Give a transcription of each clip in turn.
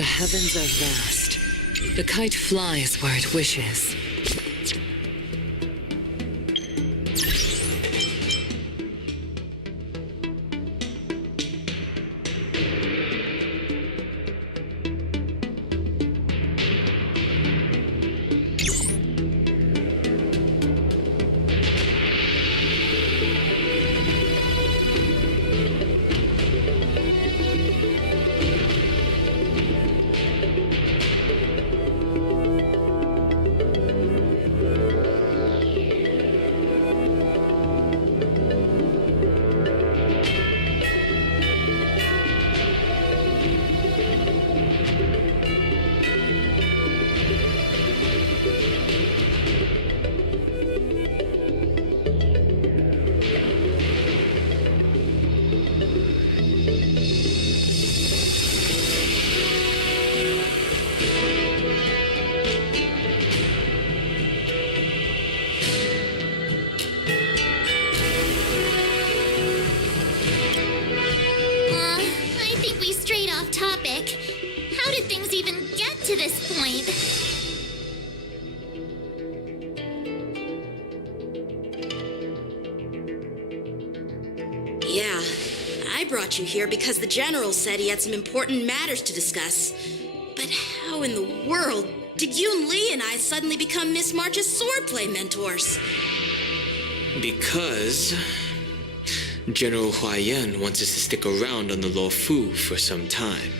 The heavens are vast. The kite flies where it wishes. Yeah, I brought you here because the General said he had some important matters to discuss. But how in the world did Yun Li and I suddenly become Miss March's swordplay mentors? Because General Huaiyan wants us to stick around on the Lo Fu for some time.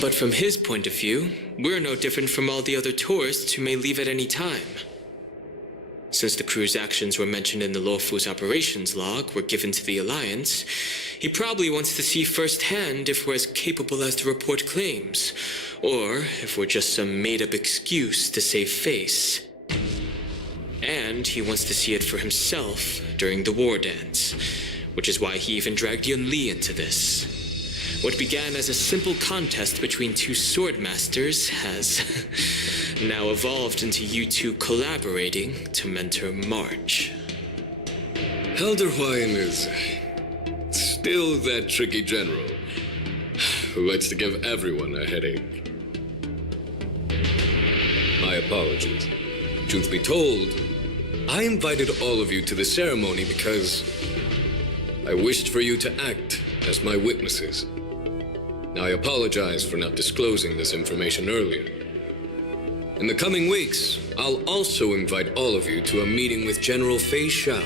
But from his point of view, we're no different from all the other tourists who may leave at any time. Since the crew's actions were mentioned in the Lo Fu's operations log were given to the Alliance, he probably wants to see firsthand if we're as capable as the report claims, or if we're just some made-up excuse to save face. And he wants to see it for himself during the war dance, which is why he even dragged Yun Li into this. What began as a simple contest between two sword masters has now evolved into you two collaborating to mentor March. Elder Huaiyan is still that tricky general who likes to give everyone a headache. My apologies. Truth be told, I invited all of you to the ceremony because I wished for you to act as my witnesses. I apologize for not disclosing this information earlier. In the coming weeks, I'll also invite all of you to a meeting with General Fei Xiao,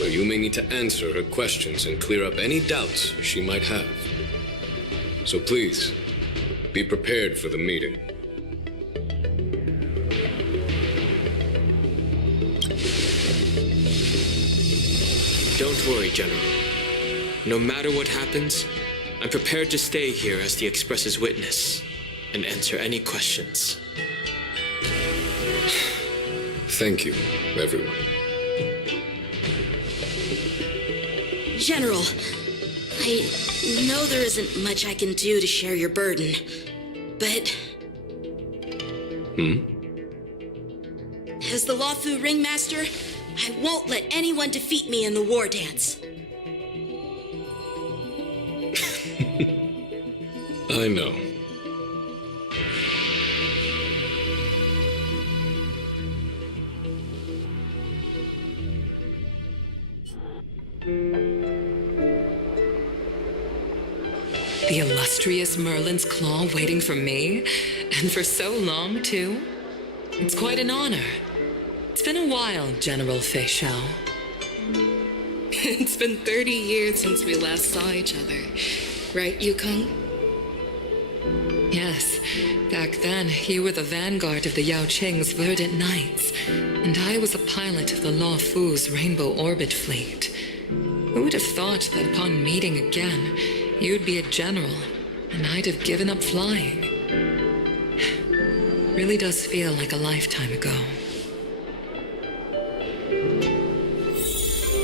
where you may need to answer her questions and clear up any doubts she might have. So please, be prepared for the meeting. Don't worry, General. No matter what happens, I'm prepared to stay here as the Express's witness and answer any questions. Thank you, everyone. General, I know there isn't much I can do to share your burden, but... As the Lo Fu ringmaster, I won't let anyone defeat me in the war dance. I know. The illustrious Merlin's Claw waiting for me, and for so long, too. It's quite an honor. It's been a while, General Fei Xiao. It's been 30 years since we last saw each other. Right, Yukong? Yes, back then you were the vanguard of the Yao Qing's Verdant Knights, and I was a pilot of the Lo Fu's Rainbow Orbit Fleet. Who would have thought that upon meeting again, you'd be a general, and I'd have given up flying? Really does feel like a lifetime ago.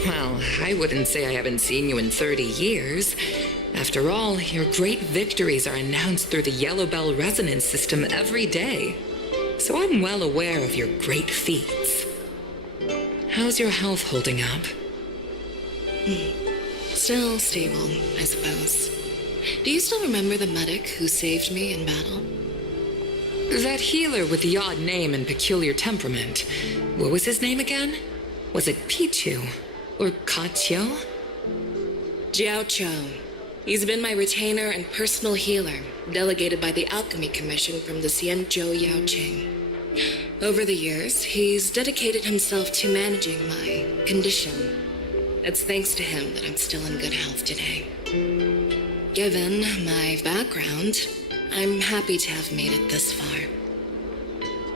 Well, I wouldn't say I haven't seen you in 30 years. After all, your great victories are announced through the Yellow Bell resonance system every day. so I'm well aware of your great feats. How's your health holding up? Still stable, I suppose. Do you still remember the medic who saved me in battle? That healer with the odd name and peculiar temperament. What was his name again? Was it Pichu? Or Kachio? Jiao Cho. He's been my retainer and personal healer, delegated by the Alchemy Commission from the Xianzhou Yaoqing. Over the years, he's dedicated himself to managing my condition. It's thanks to him that I'm still in good health today. Given my background, I'm happy to have made it this far.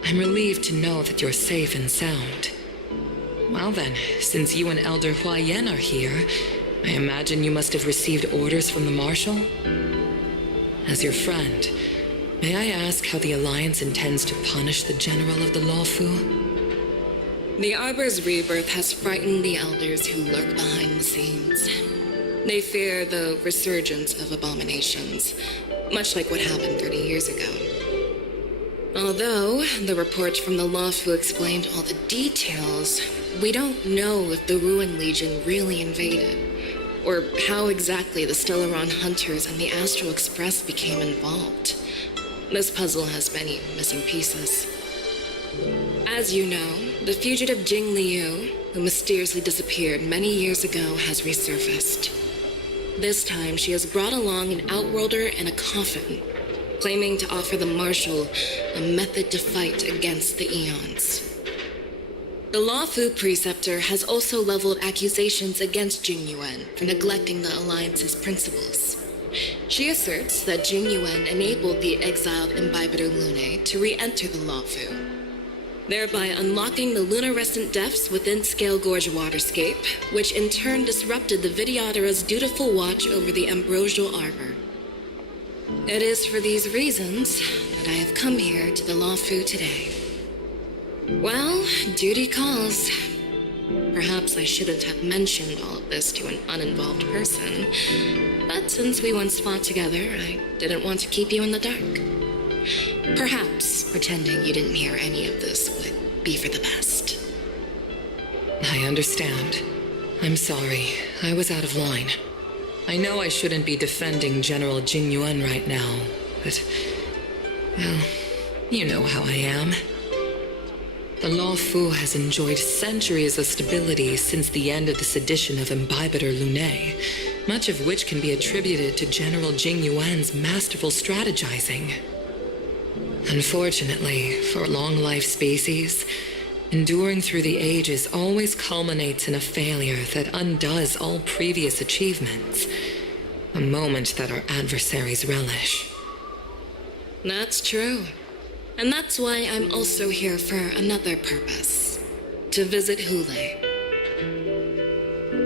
I'm relieved to know that you're safe and sound. Well then, since you and Elder Huayan are here, I imagine you must have received orders from the Marshal? As your friend, may I ask how the Alliance intends to punish the General of the Lawfu? The Arbor's rebirth has frightened the elders who lurk behind the scenes. They fear the resurgence of abominations, much like what happened 30 years ago. Although the reports from the Lawfu explained all the details, we don't know if the Ruin Legion really invaded, or how exactly the Stellaron Hunters and the Astral Express became involved. This puzzle has many missing pieces. As you know, the fugitive Jing Liu, who mysteriously disappeared many years ago, has resurfaced. This time, she has brought along an outworlder and a coffin, claiming to offer the Marshal a method to fight against the Eons. The Lawfu Preceptor has also leveled accusations against Jing Yuan for neglecting the Alliance's principles. She asserts that Jing Yuan enabled the exiled Imbibitor Lunae to re-enter the Lawfu, thereby unlocking the lunarescent depths within Scale Gorge Waterscape, which in turn disrupted the Vidyadhara's dutiful watch over the Ambrosial Arbor. It is for these reasons that I have come here to the Lawfu today. Well, duty calls. Perhaps I shouldn't have mentioned all of this to an uninvolved person, but since we once fought together, I didn't want to keep you in the dark. Perhaps pretending you didn't hear any of this would be for the best. I understand. I'm sorry. I was out of line. I know I shouldn't be defending General Jing Yuan right now, but... well, you know how I am. The Lawfu has enjoyed centuries of stability since the end of the sedition of Imbibitor Lunae, much of which can be attributed to General Jing Yuan's masterful strategizing. Unfortunately, for long-life species, enduring through the ages always culminates in a failure that undoes all previous achievements, a moment that our adversaries relish. That's true. And that's why I'm also here for another purpose. To visit Hule.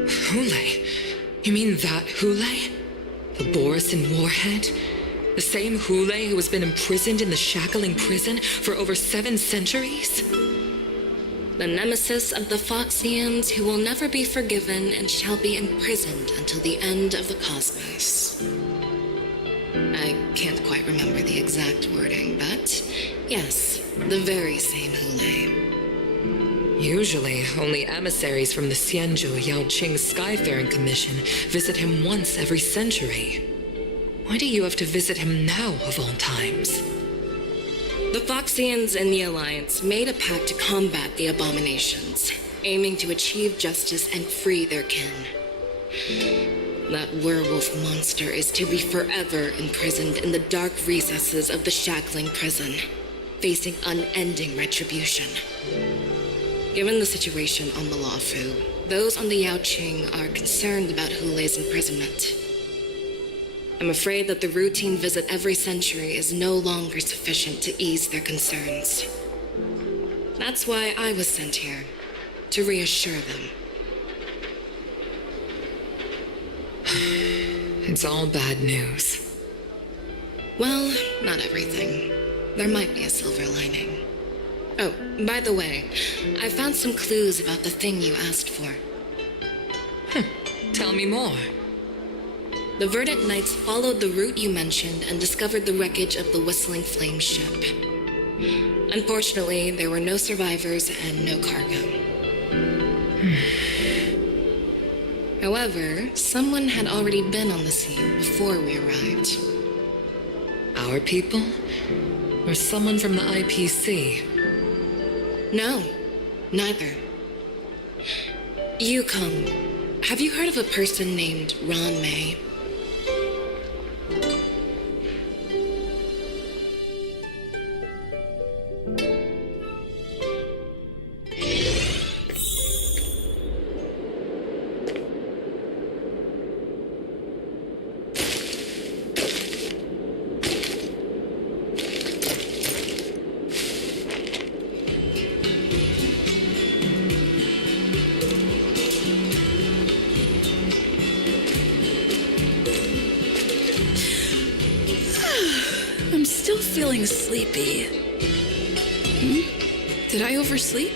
Hule? You mean that Hule? The Borisin warhead? The same Hule who has been imprisoned in the shackling prison for over 7 centuries? The nemesis of the Foxians who will never be forgiven and shall be imprisoned until the end of the cosmos. I can't quite remember the exact wording, but yes, the very same Hule. Usually, only emissaries from the Xianzhou Yaoqing Skyfaring Commission visit him once every century. Why do you have to visit him now, of all times? The Foxians and the Alliance made a pact to combat the abominations, aiming to achieve justice and free their kin. That werewolf monster is to be forever imprisoned in the dark recesses of the shackling prison, facing unending retribution. Given the situation on the Lawfu, those on the Yaoqing are concerned about Hule's imprisonment. I'm afraid that the routine visit every century is no longer sufficient to ease their concerns. That's why I was sent here, to reassure them. It's all bad news. Well, not everything. There might be a silver lining. Oh, by the way, I found some clues about the thing you asked for. Tell me more. The Verdant Knights followed the route you mentioned and discovered the wreckage of the Whistling Flame ship. Unfortunately, there were no survivors and no cargo. However, someone had already been on the scene before we arrived. Our people? Or someone from the IPC? No, neither. Yukong, have you heard of a person named Ron May? I'm still feeling sleepy. Did I oversleep?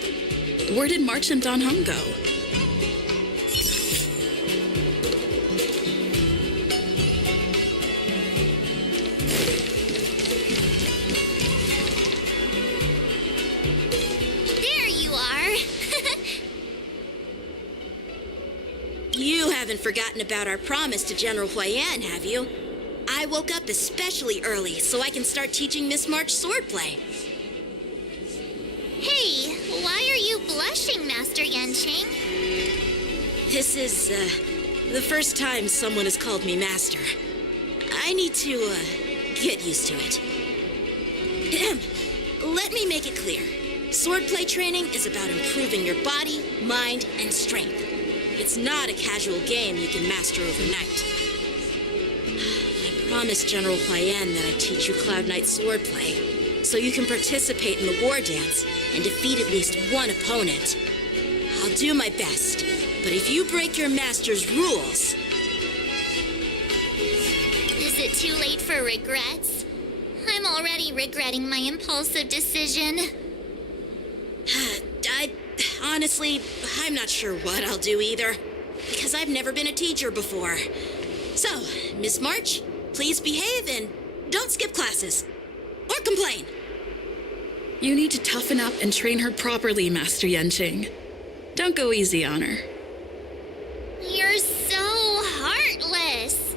Where did March and Don Hum go? There you are. You haven't forgotten about our promise to General Huayan, have you? I woke up especially early so I can start teaching Miss March swordplay. Hey, why are you blushing, Master Yanqing? This is, the first time someone has called me master. I need to, get used to it. Let me make it clear. Swordplay training is about improving your body, mind, and strength. It's not a casual game you can master overnight. I promised General Huayan that I'd teach you Cloud Knight swordplay, so you can participate in the war dance and defeat at least one opponent. I'll do my best, but if you break your master's rules... Is it too late for regrets? I'm already regretting my impulsive decision. Honestly, I'm not sure what I'll do either, because I've never been a teacher before. So, Miss March, please behave and don't skip classes. Or complain. You need to toughen up and train her properly, Master Yanqing. Don't go easy on her. You're so heartless.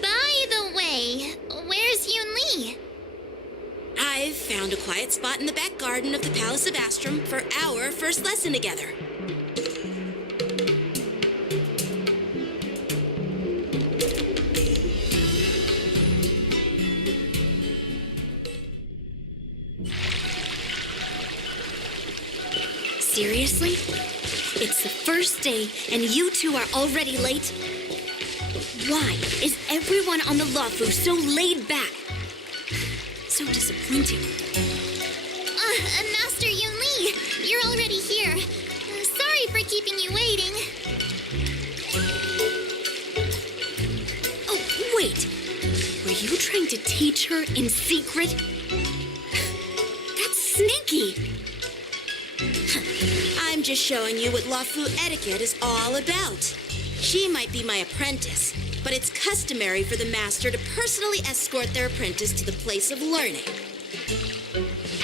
By the way, where's Yunli? I've found a quiet spot in the back garden of the Palace of Astrum for our first lesson together. Seriously? It's the first day and you two are already late? Why is everyone on the Luofu so laid back? So disappointing. Master Yunli, you're already here. Sorry for keeping you waiting. Oh, wait. Were you trying to teach her in secret? That's sneaky. I'm just showing you what Luofu etiquette is all about. She might be my apprentice, but it's customary for the master to personally escort their apprentice to the place of learning.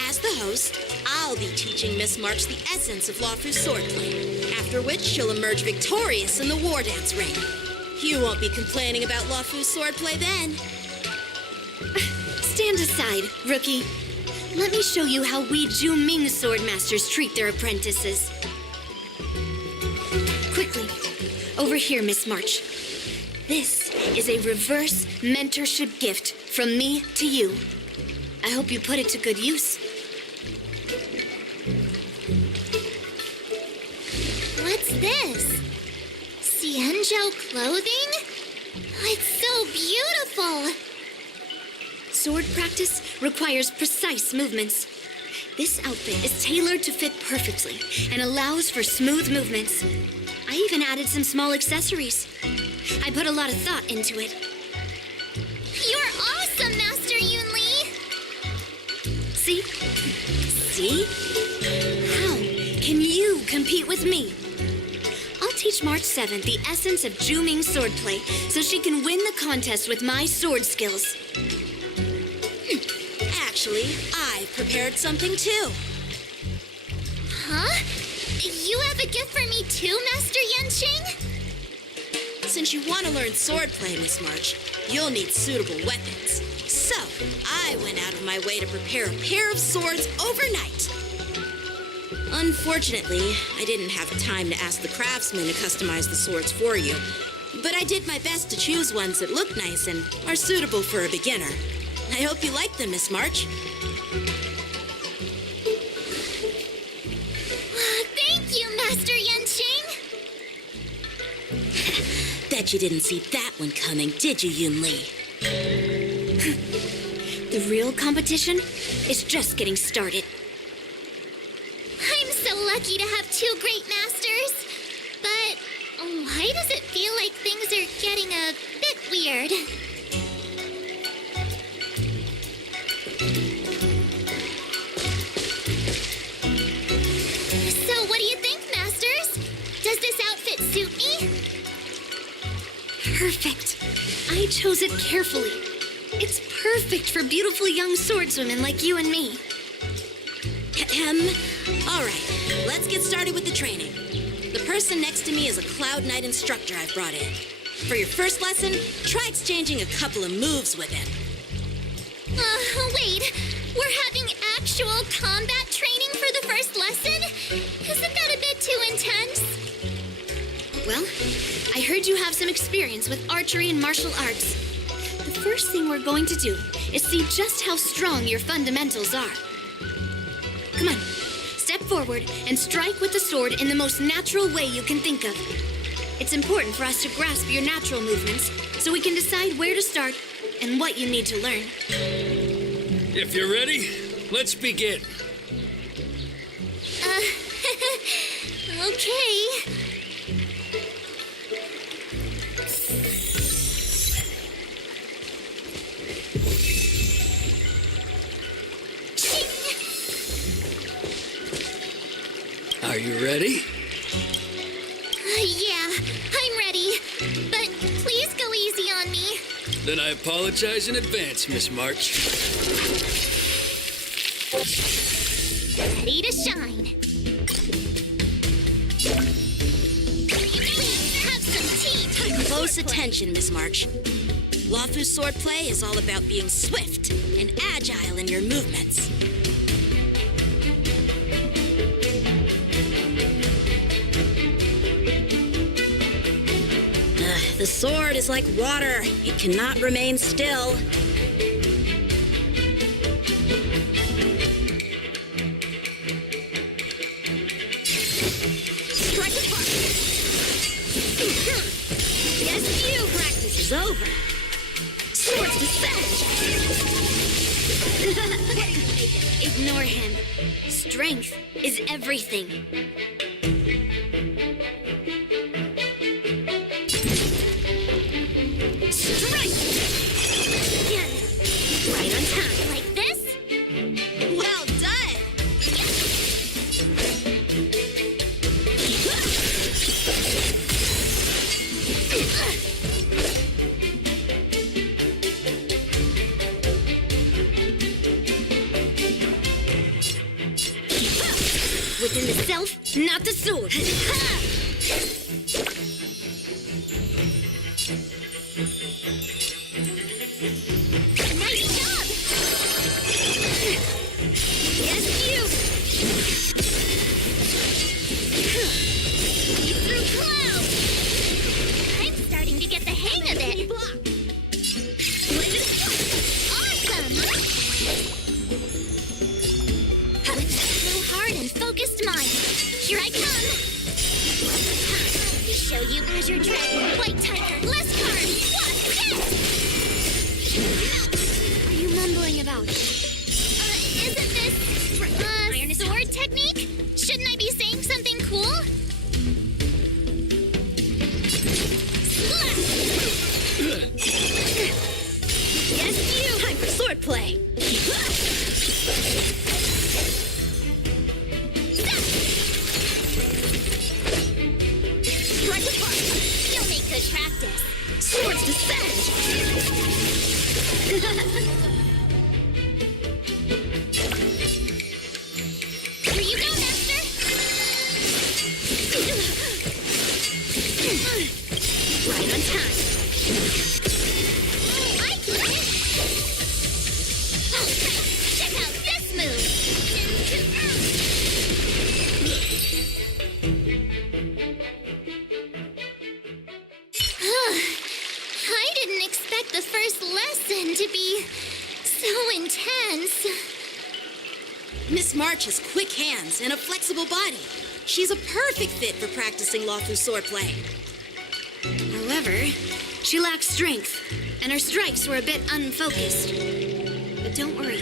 As the host, I'll be teaching Miss March the essence of Luofu swordplay, after which she'll emerge victorious in the war dance ring. You won't be complaining about Luofu swordplay then. Stand aside, rookie. Let me show you how we Ju-Ming swordmasters treat their apprentices. Quickly, over here, Miss March. This is a reverse mentorship gift from me to you. I hope you put it to good use. What's this? Xianzhou clothing? It's so beautiful! Sword practice requires precise movements. This outfit is tailored to fit perfectly and allows for smooth movements. I even added some small accessories. I put a lot of thought into it. You're awesome, Master Yunli! See? See? How can you compete with me? I'll teach March 7th the essence of Ju-Ming swordplay so she can win the contest with my sword skills. Actually, I've prepared something too. Huh? You have a gift for me too, Master Yenching? Since you want to learn swordplay, Miss March, you'll need suitable weapons. So, I went out of my way to prepare a pair of swords overnight. Unfortunately, I didn't have time to ask the craftsman to customize the swords for you. But I did my best to choose ones that look nice and are suitable for a beginner. I hope you like them, Miss March. Thank you, Master Yenching! Bet you didn't see that one coming, did you, Yun Li? The real competition is just getting started. I'm so lucky to have two great masters. But why does it feel like things are getting a bit weird? So what do you think, masters? Does this outfit suit me? Perfect. I chose it carefully. It's perfect for beautiful young swordswomen like you and me. All right, let's get started with the training. The person next to me is a Cloud Knight instructor I've brought in. For your first lesson, try exchanging a couple of moves with him. Wait. We're having actual combat training for the first lesson? Isn't that a bit too intense? Well, I heard you have some experience with archery and martial arts. The first thing we're going to do is see just how strong your fundamentals are. Come on, step forward and strike with the sword in the most natural way you can think of. It's important for us to grasp your natural movements so we can decide where to start and what you need to learn. If you're ready, let's begin. Okay. Are you ready? Yeah, I'm ready. But please go easy on me. Then I apologize in advance, Miss March. Ready to shine. Please have some tea. Close attention, Miss March. Luofu swordplay is all about being swift and agile in your movements. The sword is like water. It cannot remain still. Strike apart. Yes, you. Practice is over. Swords descend. Ignore him. Strength is everything. Right on time. Like this? Well done. Within the self, not the sword. Nice job! Yes, you. You threw clouds! I'm starting to get the hang of it. Awesome! Slow, hard, and focused mind. Here I come! Time to show you Azure Dragon, White Tiger, less card! What's this? Are you mumbling about? Isn't this sword technique? Shouldn't I be saying something cool? Yes, you. Time for swordplay. Strike apart. You'll make good practice. Swords descend. intense. Miss March has quick hands and a flexible body. She's a perfect fit for practicing Lawfu swordplay. However, she lacks strength, and her strikes were a bit unfocused. But don't worry,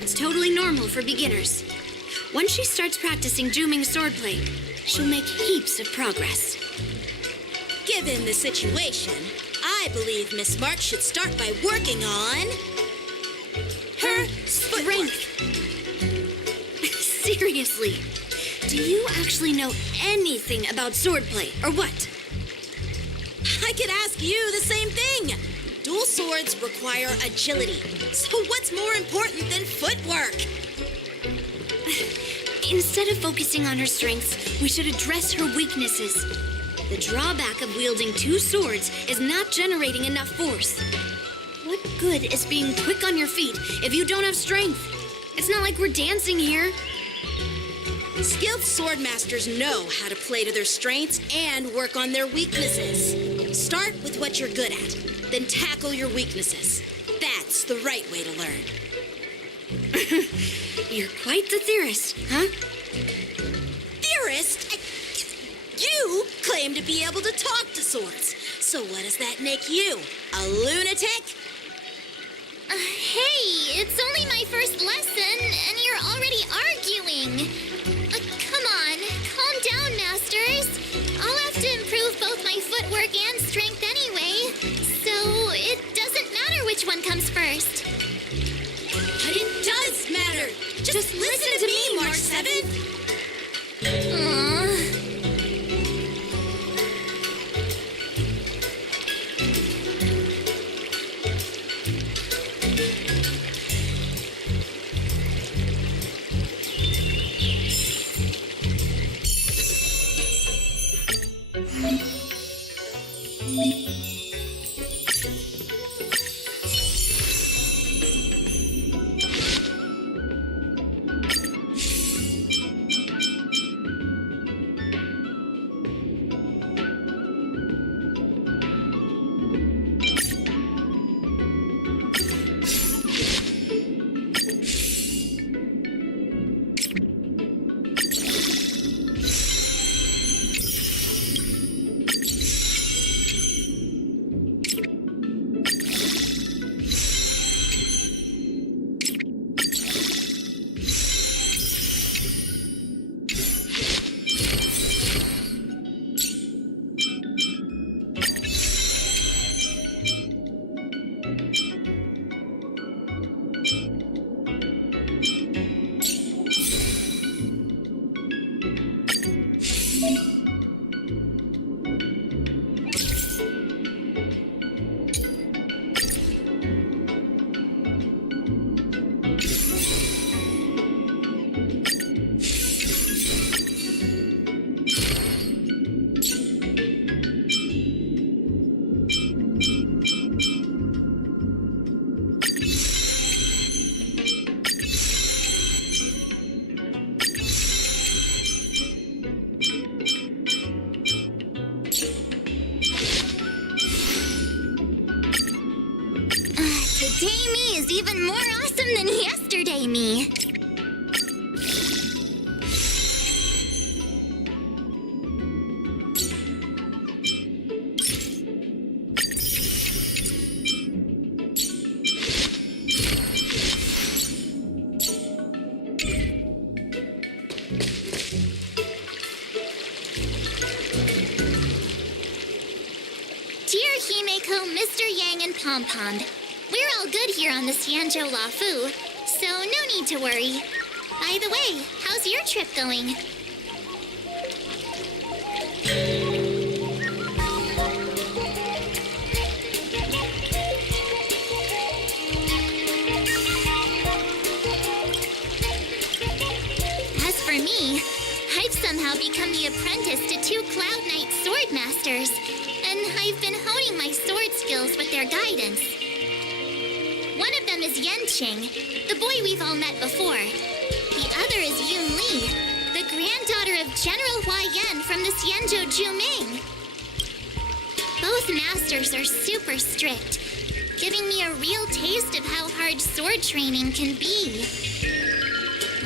it's totally normal for beginners. Once she starts practicing Juming swordplay, she'll make heaps of progress. Given the situation, I believe Miss March should start by working on her strength. Seriously, do you actually know anything about swordplay, or what? I could ask you the same thing. Dual swords require agility, so what's more important than footwork? Instead of focusing on her strengths, we should address her weaknesses. The drawback of wielding two swords is not generating enough force. What good is being quick on your feet if you don't have strength? It's not like we're dancing here. Skilled swordmasters know how to play to their strengths and work on their weaknesses. Start with what you're good at, then tackle your weaknesses. That's the right way to learn. You're quite the theorist, huh? Theorist? You claim to be able to talk to swords. So what does that make you? A lunatic? Hey, it's only my first lesson, and you're already arguing. Come on, calm down, masters. I'll have to improve both my footwork and strength anyway, so it doesn't matter which one comes first. But it does matter. Just listen to me, March 7th. Today me is even more awesome than yesterday me. Dear Himeko, Mr. Yang, and Pom Pom, we're all good here on the Xianzhou Lafu, so no need to worry. By the way, how's your trip going? As for me, I've somehow become the apprentice to two Cloud Knight sword masters, and I've been honing my sword skills with their guidance. One of them is Yenqing, the boy we've all met before. The other is Yun Li, the granddaughter of General Hua Yan from the Xianzhou Juming. Both masters are super strict, giving me a real taste of how hard sword training can be.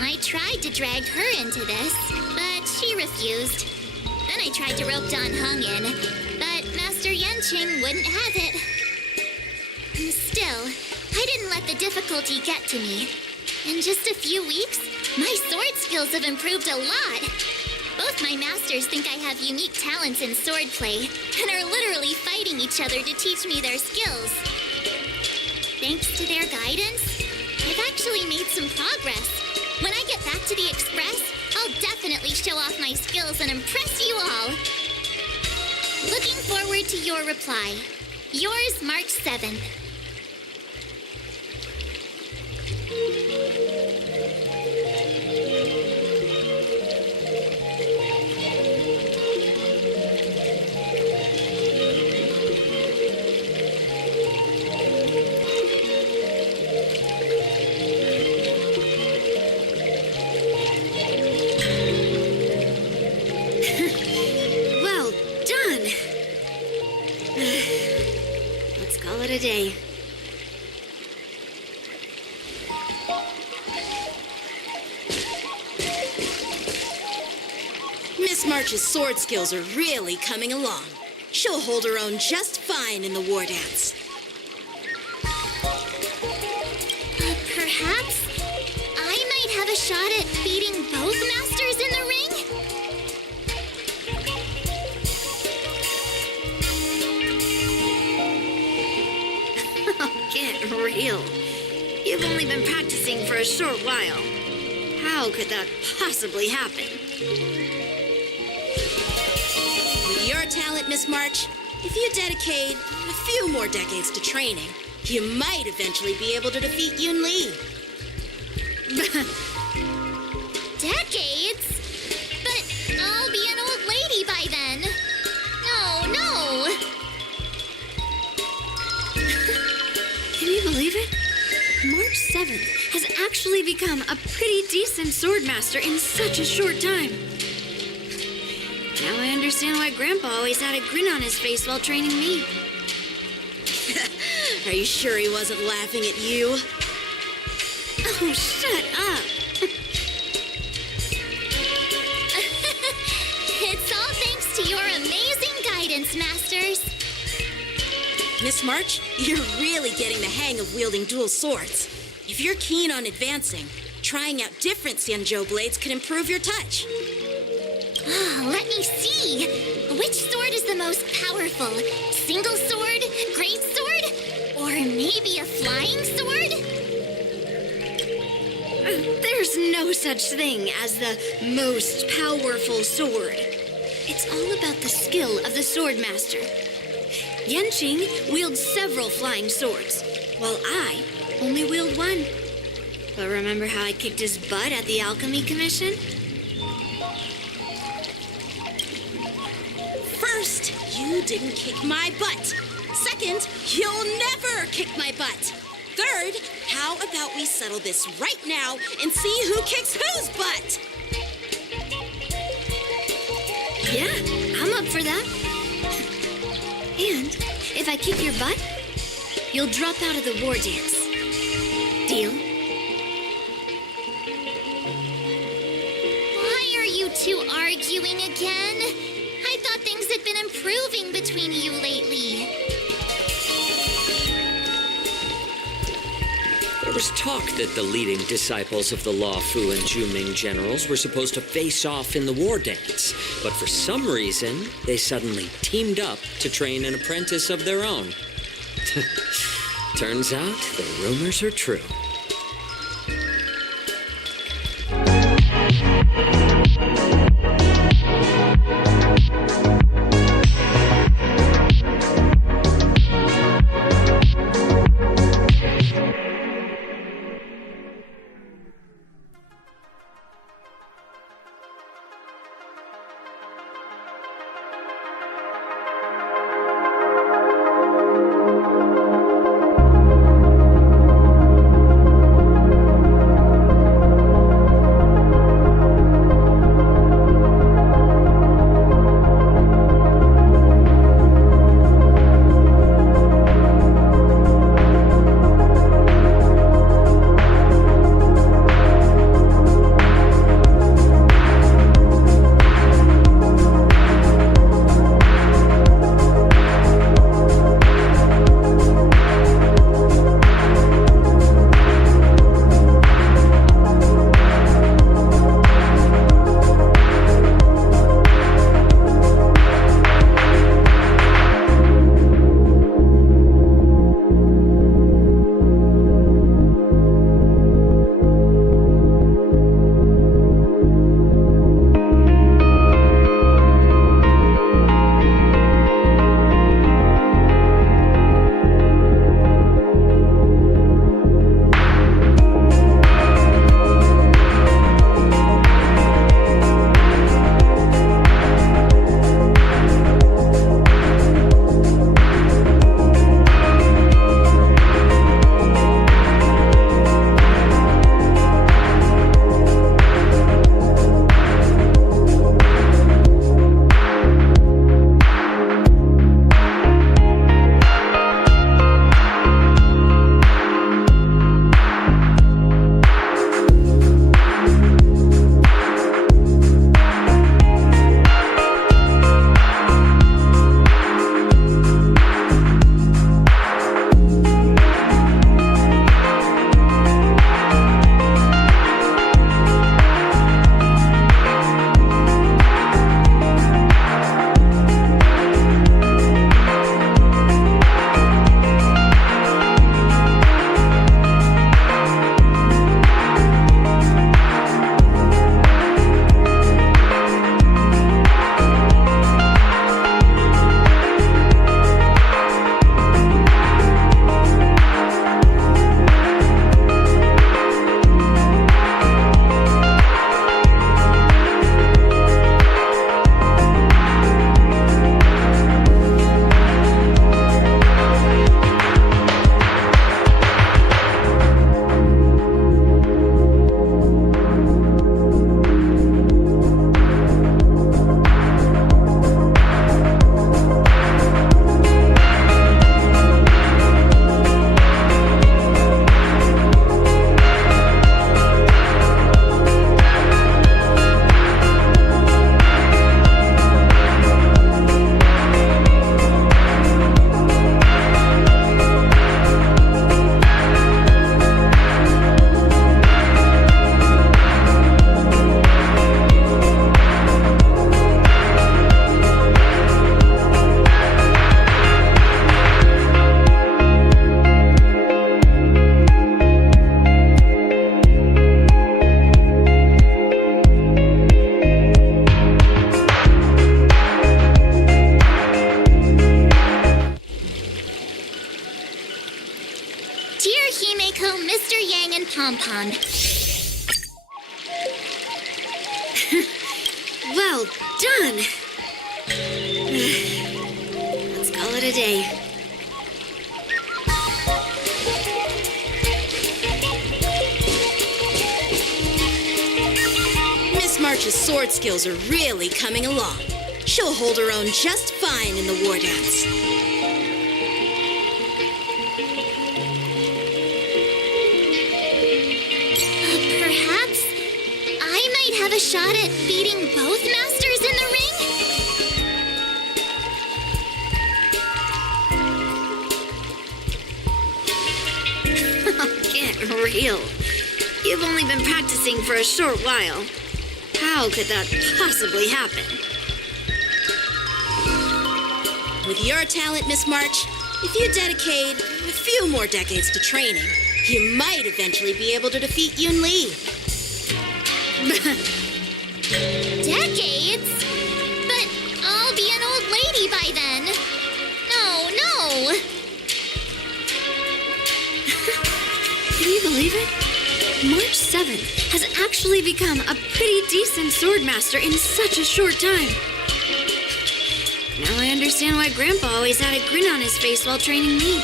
I tried to drag her into this, but she refused. Then I tried to rope Don Hung in, but Master Yenching wouldn't have it. Still, I didn't let the difficulty get to me. In just a few weeks, my sword skills have improved a lot. Both my masters think I have unique talents in swordplay and are literally fighting each other to teach me their skills. Thanks to their guidance, I've actually made some progress. When I get back to the Express, I'll definitely show off my skills and impress you all. Looking forward to your reply. Yours, March 7th. Well done. Let's call it a day. Miss March's sword skills are really coming along. She'll hold her own just fine in the war dance. Perhaps I might have a shot at beating both masters in the ring? Get real. You've only been practicing for a short while. How could that possibly happen? With your talent, Miss March, if you dedicate a few more decades to training, you might eventually be able to defeat Yun Li. Decades? But I'll be an old lady by then. No. Can you believe it? March 7th has actually become a pretty decent swordmaster in such a short time. Now I understand why Grandpa always had a grin on his face while training me. Are you sure he wasn't laughing at you? Oh, shut up. It's all thanks to your amazing guidance, masters. Miss March, you're really getting the hang of wielding dual swords. If you're keen on advancing, trying out different Xianzhou blades could improve your touch. Let me see. Which sword is the most powerful? Single sword? Great sword? Or maybe a flying sword? There's no such thing as the most powerful sword. It's all about the skill of the swordmaster. Yenching wields several flying swords, while I only wield one. But remember how I kicked his butt at the Alchemy Commission? First, you didn't kick my butt. Second, you'll never kick my butt. Third, how about we settle this right now and see who kicks whose butt? Yeah, I'm up for that. And if I kick your butt, you'll drop out of the war dance. Deal? Why are you two arguing again? I thought things had been improving between you lately. There was talk that the leading disciples of the Law Fu and Juming generals were supposed to face off in the war dance, but for some reason, they suddenly teamed up to train an apprentice of their own. Turns out the rumors are true. pom-pom. Well done. Let's call it a day. Miss March's sword skills are really coming along. She'll hold her own just fine in the war dance. Perhaps I might have a shot at beating both masters in the ring? Get real. You've only been practicing for a short while. How could that possibly happen? With your talent, Miss March, if you dedicate a few more decades to training, you might eventually be able to defeat Yun Li. Decades? But I'll be an old lady by then. No. Can you believe it? March 7th has actually become a pretty decent swordmaster in such a short time. Now I understand why Grandpa always had a grin on his face while training me.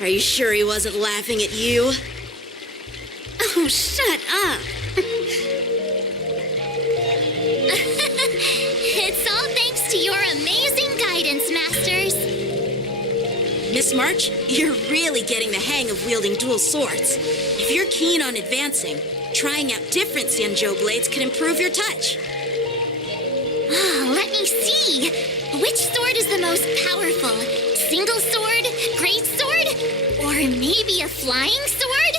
Are you sure he wasn't laughing at you? Oh, shut up. It's all thanks to your amazing guidance, masters. Miss March, you're really getting the hang of wielding dual swords. If you're keen on advancing, trying out different Xianzhou blades can improve your touch. Let me see. Which sword is the most powerful? Single sword? Great sword? Or maybe a flying sword?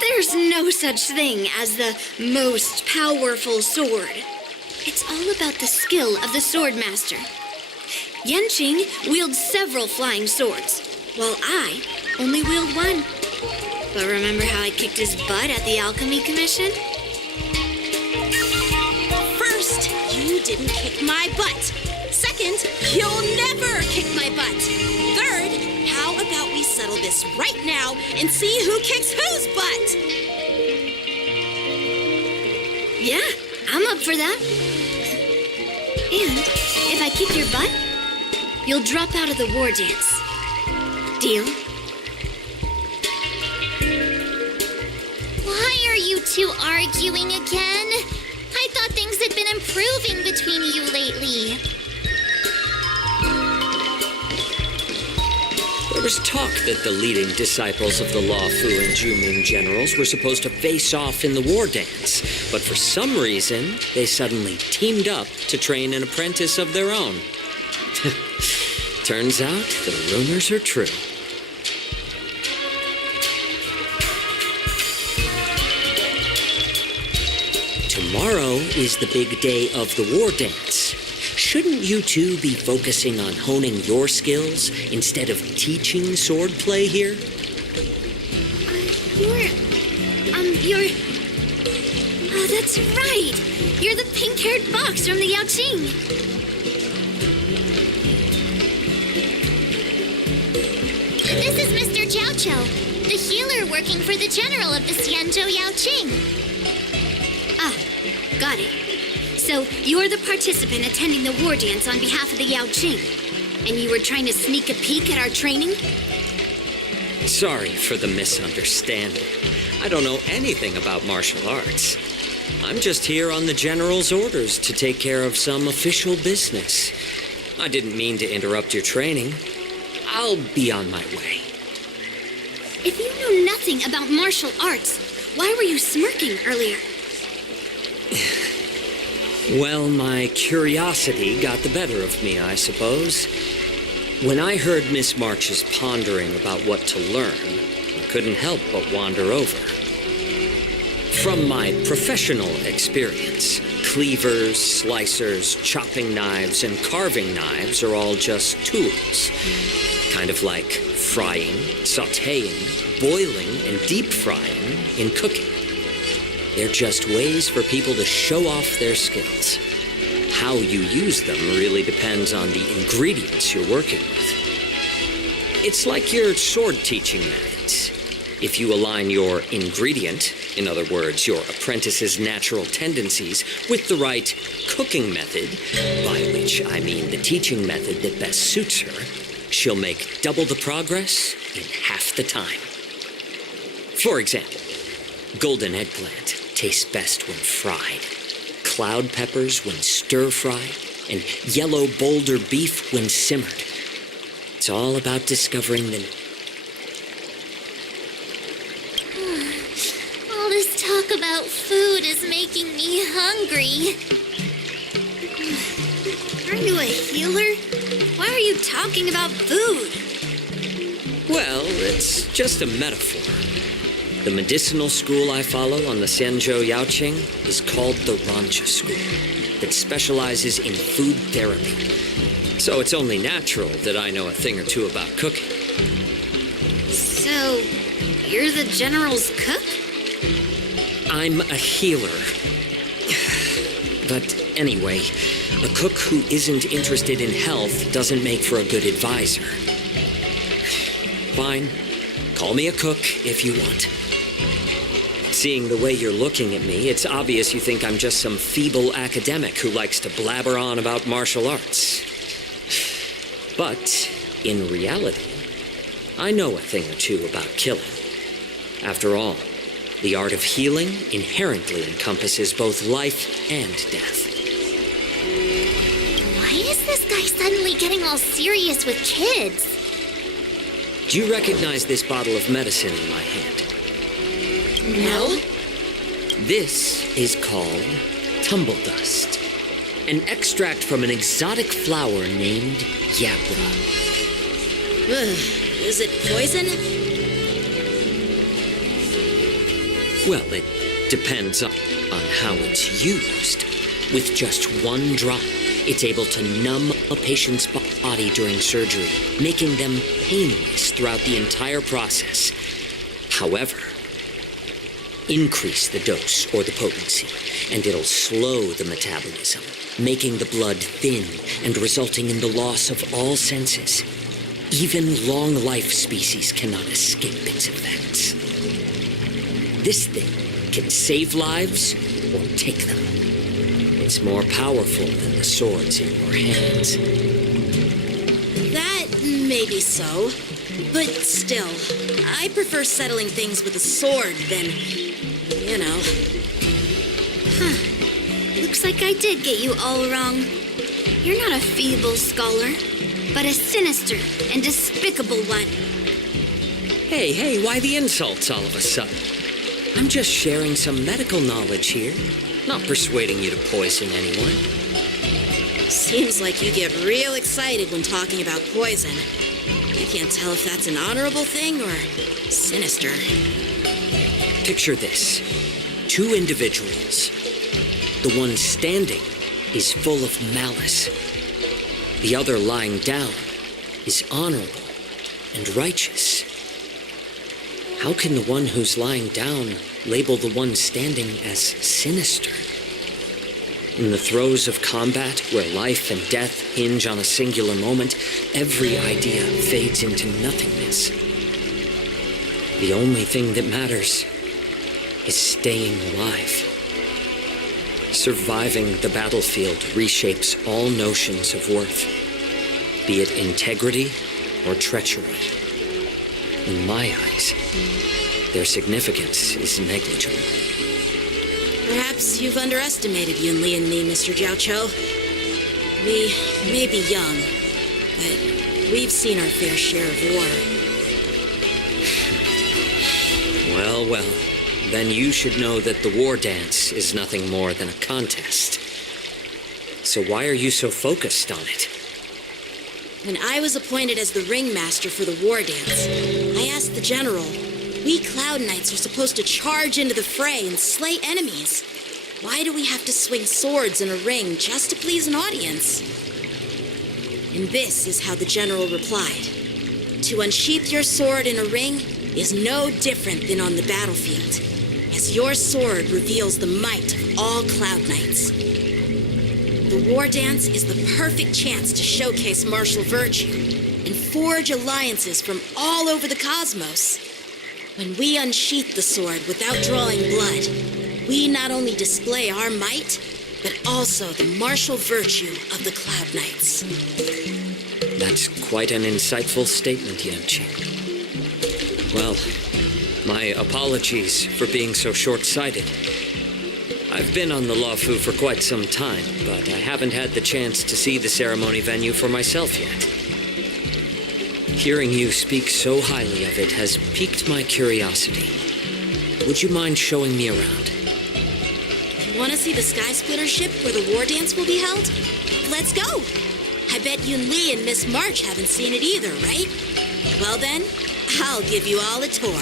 There's no such thing as the most powerful sword. It's all about the skill of the swordmaster. Yanqing wields several flying swords, while I only wield one. But remember how I kicked his butt at the Alchemy Commission? First, you didn't kick my butt. Second, you'll never kick my butt. Third, how about we settle this right now and see who kicks whose butt? Yeah, I'm up for that. And if I kick your butt, you'll drop out of the war dance. Deal? Why are you two arguing again? I thought things had been improving between you lately. There was talk that the leading disciples of the Law Fu and Juming generals were supposed to face off in the war dance, but for some reason, they suddenly teamed up to train an apprentice of their own. Turns out the rumors are true. Tomorrow is the big day of the war dance. Shouldn't you two be focusing on honing your skills instead of teaching swordplay here? You're... Oh, that's right. You're the pink-haired fox from the Yaoqing. This is Mr. Jiaoqiu, the healer working for the general of the Xianzhou Yaoqing. Ah, got it. So, you're the participant attending the war dance on behalf of the Yaoqing. And you were trying to sneak a peek at our training? Sorry for the misunderstanding. I don't know anything about martial arts. I'm just here on the general's orders to take care of some official business. I didn't mean to interrupt your training. I'll be on my way. If you know nothing about martial arts, why were you smirking earlier? Well, my curiosity got the better of me, I suppose. When I heard Miss March's pondering about what to learn, I couldn't help but wander over. From my professional experience, cleavers, slicers, chopping knives, and carving knives are all just tools. Kind of like frying, sautéing, boiling, and deep frying in cooking. They're just ways for people to show off their skills. How you use them really depends on the ingredients you're working with. It's like your sword teaching methods. If you align your ingredient, in other words, your apprentice's natural tendencies, with the right cooking method, by which I mean the teaching method that best suits her, she'll make double the progress in half the time. For example, golden eggplant tastes best when fried, cloud peppers when stir-fried, and yellow boulder beef when simmered. It's all about discovering the... All this talk about food is making me hungry. Aren't you a healer? Why are you talking about food? Well, it's just a metaphor. The medicinal school I follow on the Xianzhou Yaoqing is called the Rancha School, that specializes in food therapy. So it's only natural that I know a thing or two about cooking. So, you're the General's cook? I'm a healer. But anyway, a cook who isn't interested in health doesn't make for a good advisor. Fine. Call me a cook if you want. Seeing the way you're looking at me, it's obvious you think I'm just some feeble academic who likes to blabber on about martial arts. But, in reality, I know a thing or two about killing. After all, the art of healing inherently encompasses both life and death. Why is this guy suddenly getting all serious with kids? Do you recognize this bottle of medicine in my hand? No? This is called tumble dust, an extract from an exotic flower named Yabra. Ugh, is it poison? Well, it depends on how it's used. With just one drop, it's able to numb a patient's body during surgery, making them painless throughout the entire process. However, increase the dose or the potency, and it'll slow the metabolism, making the blood thin and resulting in the loss of all senses. Even long-life species cannot escape its effects. This thing can save lives or take them. It's more powerful than the swords in your hands. That may be so. But still, I prefer settling things with a sword than, you know. Huh. Looks like I did get you all wrong. You're not a feeble scholar, but a sinister and despicable one. Hey, why the insults all of a sudden? I'm just sharing some medical knowledge here, not persuading you to poison anyone. Seems like you get real excited when talking about poison. I can't tell if that's an honorable thing or sinister. Picture this. 2 individuals. The one standing is full of malice. The other lying down is honorable and righteous. How can the one who's lying down label the one standing as sinister? In the throes of combat, where life and death hinge on a singular moment, every idea fades into nothingness. The only thing that matters is staying alive. Surviving the battlefield reshapes all notions of worth, be it integrity or treachery. In my eyes, their significance is negligible. Perhaps you've underestimated Yunli and me, Mr. Jiaoqiu. We may be young, but we've seen our fair share of war. Well, then you should know that the war dance is nothing more than a contest. So why are you so focused on it? When I was appointed as the ringmaster for the war dance, I asked the general, we Cloud Knights are supposed to charge into the fray and slay enemies. Why do we have to swing swords in a ring just to please an audience? And this is how the general replied. To unsheath your sword in a ring is no different than on the battlefield, as your sword reveals the might of all Cloud Knights. The war dance is the perfect chance to showcase martial virtue, and forge alliances from all over the cosmos. When we unsheath the sword without drawing blood, we not only display our might, but also the martial virtue of the Cloud Knights. That's quite an insightful statement, Yanqing. Well, my apologies for being so short-sighted. I've been on the Luofu for quite some time, but I haven't had the chance to see the ceremony venue for myself yet. Hearing you speak so highly of it has piqued my curiosity. Would you mind showing me around? Want to see the Sky Splitter ship where the war dance will be held? Let's go! I bet Yun Li and Miss March haven't seen it either, right? Well then, I'll give you all a tour.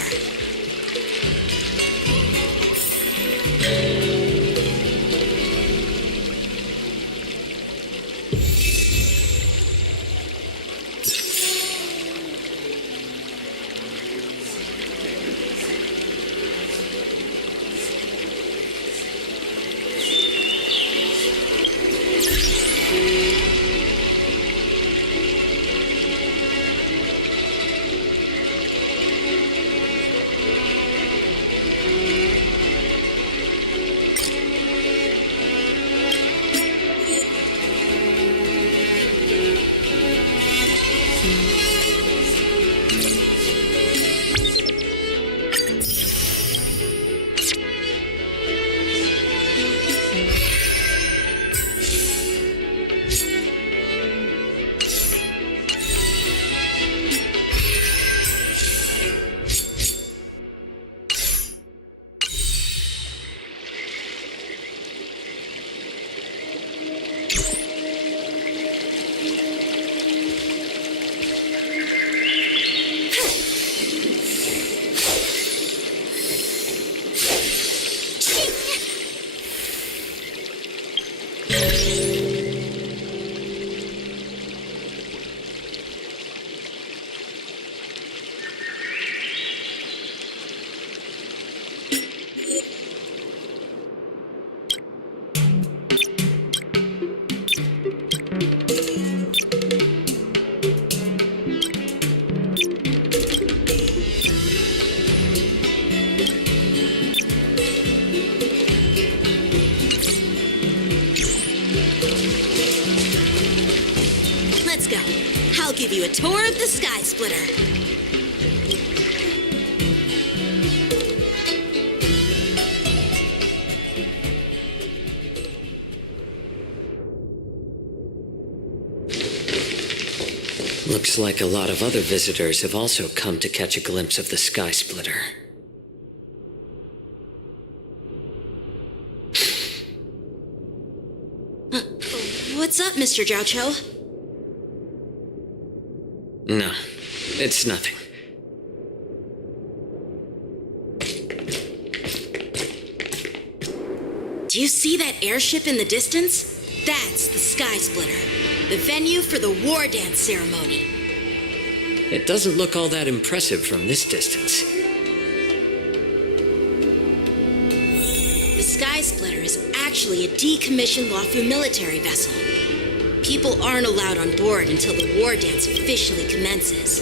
Let's go. I'll give you a tour of the Sky Splitter. Looks like a lot of other visitors have also come to catch a glimpse of the Sky Splitter. What's up, Mr. Jiaoqiu? No, it's nothing. Do you see that airship in the distance? That's the Sky Splitter, the venue for the war dance ceremony. It doesn't look all that impressive from this distance. The Sky Splitter is actually a decommissioned Luofu military vessel. People aren't allowed on board until the war dance officially commences.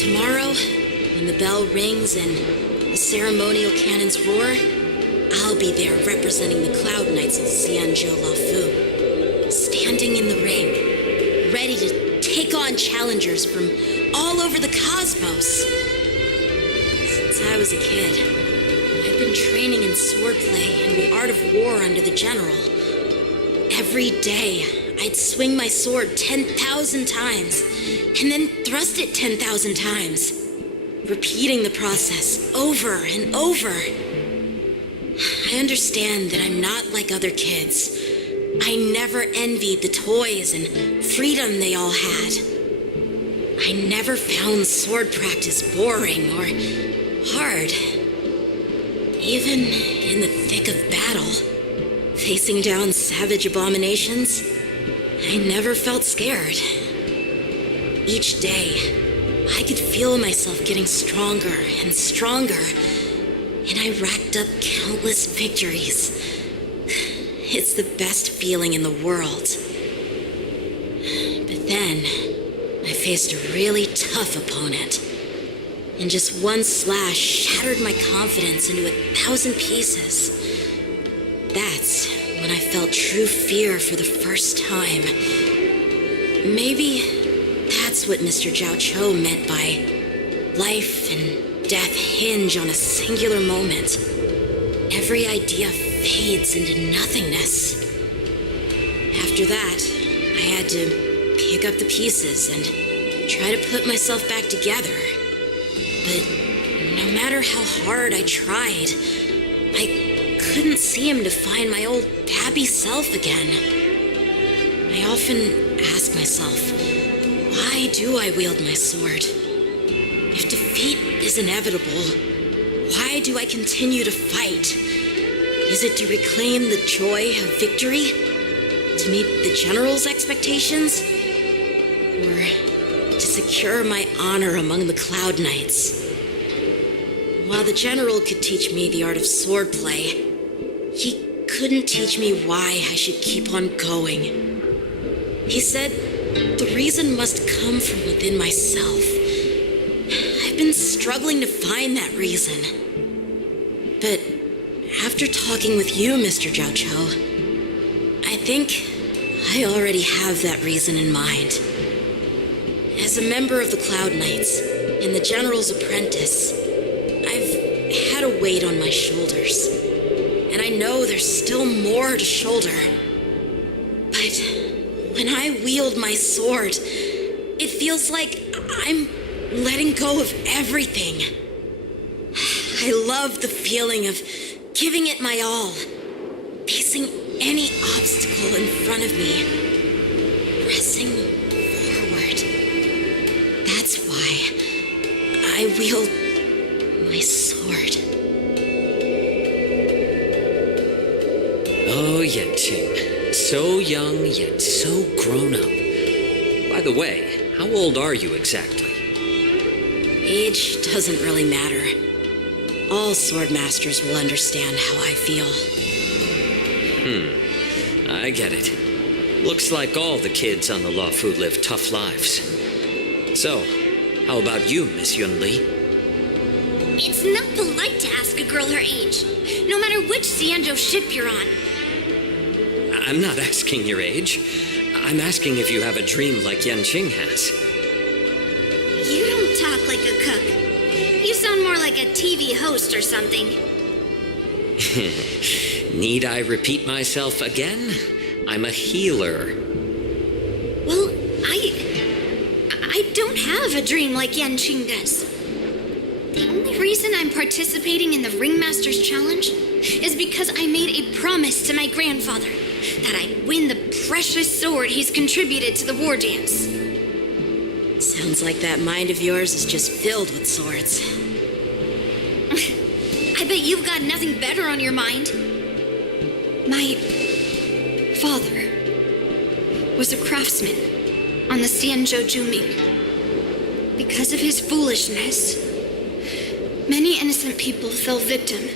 Tomorrow, when the bell rings and the ceremonial cannons roar, I'll be there representing the Cloud Knights of Xianzhou Luofu, standing in the ring, ready to take on challengers from all over the cosmos. Since I was a kid, I've been training in swordplay and the art of war under the general. Every day, I'd swing my sword 10,000 times, and then thrust it 10,000 times, repeating the process over and over. I understand that I'm not like other kids. I never envied the toys and freedom they all had. I never found sword practice boring or hard. Even in the thick of battle, facing down savage abominations, I never felt scared. Each day, I could feel myself getting stronger and stronger, and I racked up countless victories. It's the best feeling in the world. But then, I faced a really tough opponent, and just one slash shattered my confidence into 1,000 pieces. That's when I felt true fear for the first time. Maybe that's what Mr. Jiao Cho meant by life and death hinge on a singular moment. Every idea fades into nothingness. After that, I had to pick up the pieces and try to put myself back together. But no matter how hard I tried, I couldn't seem to find my old happy self again. I often ask myself, why do I wield my sword? If defeat is inevitable, why do I continue to fight? Is it to reclaim the joy of victory? To meet the general's expectations? Or to secure my honor among the Cloud Knights? While the general could teach me the art of swordplay, he couldn't teach me why I should keep on going. He said the reason must come from within myself. I've been struggling to find that reason. But after talking with you, Mr. Jiao Cho, I think I already have that reason in mind. As a member of the Cloud Knights and the General's apprentice, I've had a weight on my shoulders, and I know there's still more to shoulder. But when I wield my sword, it feels like I'm letting go of everything. I love the feeling of giving it my all, facing any obstacle in front of me, pressing forward. That's why I wield my sword. Oh, Yanqing. So young, yet so grown up. By the way, how old are you exactly? Age doesn't really matter. All sword masters will understand how I feel. I get it. Looks like all the kids on the Luofu live tough lives. So, how about you, Miss Yunli? It's not polite to ask a girl her age, no matter which Xianzhou ship you're on. I'm not asking your age. I'm asking if you have a dream like Yanqing has. You don't talk like a cook. You sound more like a TV host or something. Need I repeat myself again? I'm a healer. Well, I don't have a dream like Yanqing does. The only reason I'm participating in the Ringmaster's Challenge is because I made a promise to my grandfather that I'd win the precious sword he's contributed to the war dance. Sounds like that mind of yours is just filled with swords. I bet you've got nothing better on your mind. My father was a craftsman on the Xianzhou Juming. Because of his foolishness, many innocent people fell victim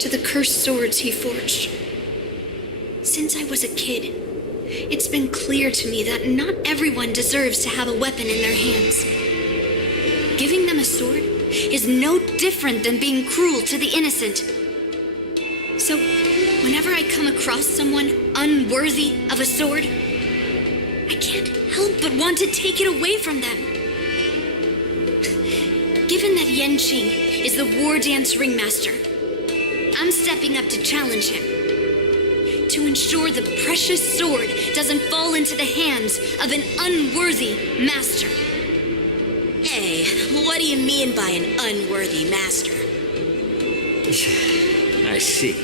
to the cursed swords he forged. Since I was a kid, it's been clear to me that not everyone deserves to have a weapon in their hands. Giving them a sword is no different than being cruel to the innocent. So, whenever I come across someone unworthy of a sword, I can't help but want to take it away from them. Given that Yanqing is the war dance ringmaster, I'm stepping up to challenge him, to ensure the precious sword doesn't fall into the hands of an unworthy master. Hey, what do you mean by an unworthy master? I see.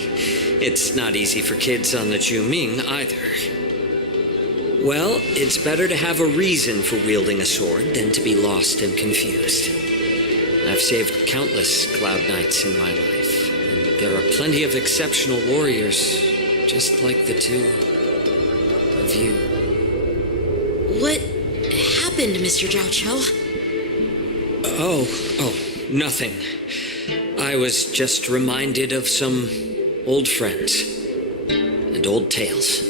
It's not easy for kids on the Juming either. Well, it's better to have a reason for wielding a sword than to be lost and confused. I've saved countless Cloud Knights in my life, and there are plenty of exceptional warriors, just like the two of you. What happened, Mr. Jiao Cho? Oh, nothing. I was just reminded of some old friends and old tales.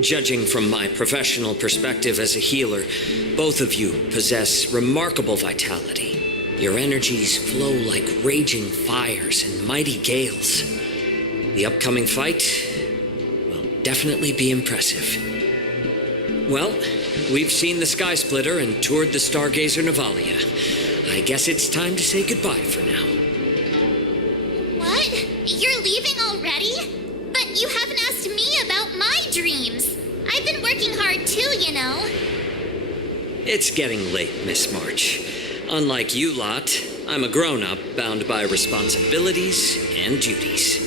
Judging from my professional perspective as a healer, both of you possess remarkable vitality. Your energies flow like raging fires and mighty gales. The upcoming fight will definitely be impressive. Well, we've seen the Sky Splitter and toured the Stargazer Navalia. I guess it's time to say goodbye for now. What? You're leaving already? But you haven't asked me about my dreams. I've been working hard too, you know. It's getting late, Miss March. Unlike you lot, I'm a grown-up bound by responsibilities and duties.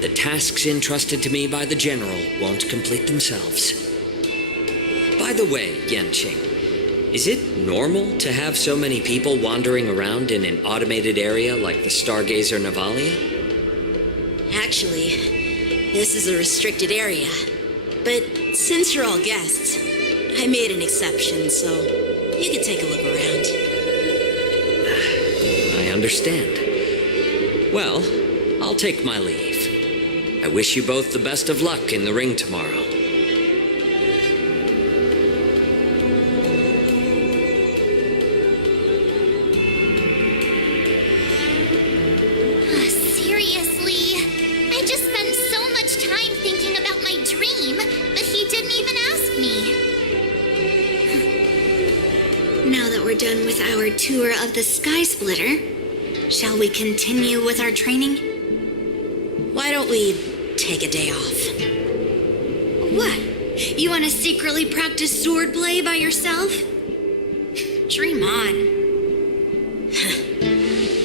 The tasks entrusted to me by the General won't complete themselves. By the way, Yenqing, is it normal to have so many people wandering around in an automated area like the Stargazer Navalia? Actually, this is a restricted area. But since you're all guests, I made an exception, so you can take a look around. I understand. Well, I'll take my leave. I wish you both the best of luck in the ring tomorrow. Seriously? I just spent so much time thinking about my dream, but he didn't even ask me. Now that we're done with our tour of the Sky Splitter, shall we continue with our training? Why don't we take a day off? What? You want to secretly practice swordplay by yourself? Dream on.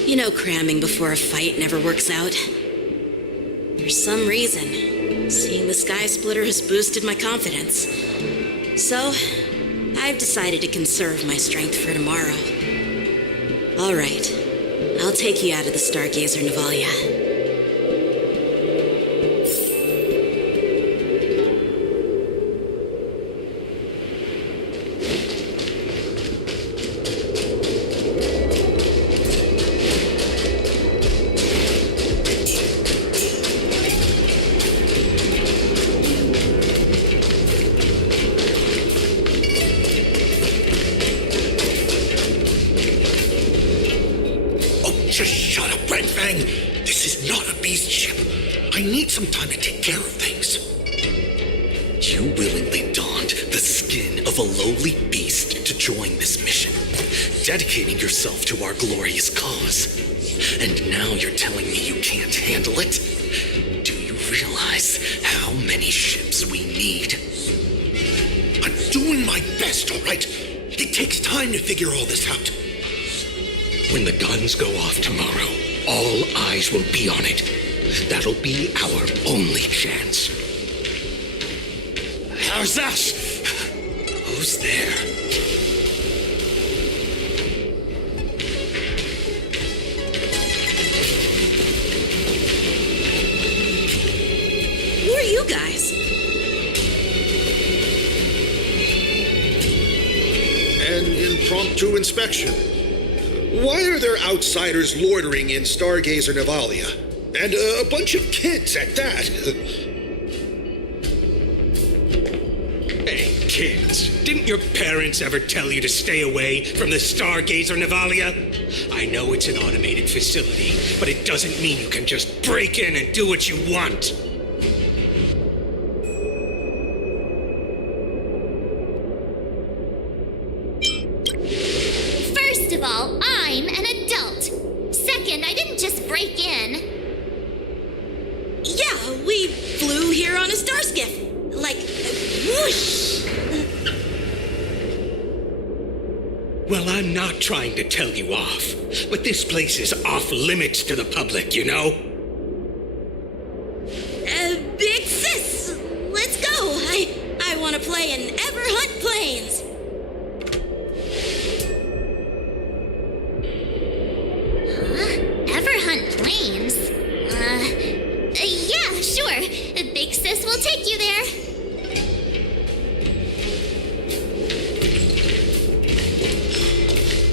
You know, cramming before a fight never works out. For some reason, seeing the Sky Splitter has boosted my confidence. So, I've decided to conserve my strength for tomorrow. All right, I'll take you out of the Stargazer Navalia. Just shut up, Red Fang. This is not a beast ship. I need some time to take care of things. You willingly donned the skin of a lowly beast to join this mission, dedicating yourself to our glorious cause. And now you're telling me you can't handle it? Do you realize how many ships we need? I'm doing my best, all right? It takes time to figure all this out. When the guns go off tomorrow, all eyes will be on it. That'll be our only chance. How's that? Who's there? Who are you guys? An impromptu inspection. Why are there outsiders loitering in Stargazer Navalia? And a bunch of kids at that. Hey, kids, didn't your parents ever tell you to stay away from the Stargazer Navalia? I know it's an automated facility, but it doesn't mean you can just break in and do what you want. First of all, I'm an adult. Second, I didn't just break in. Yeah, we flew here on a star skiff. Like, whoosh! Well, I'm not trying to tell you off, but this place is off limits to the public, you know? Big sis, let's go. I want to play in Ever Hunt Plains. Ever hunt planes? Yeah, sure. Big Sis will take you there.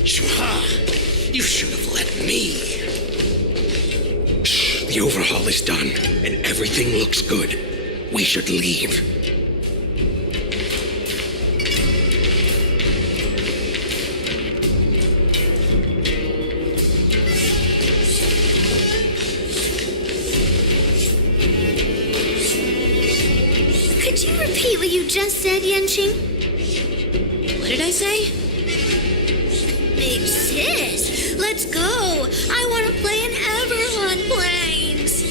Shua! should have let me. Shh, the overhaul is done, and everything looks good. We should leave. Could you repeat what you just said, Yenching? What did I say? Big sis, let's go. I want to play in Everhorn Plains.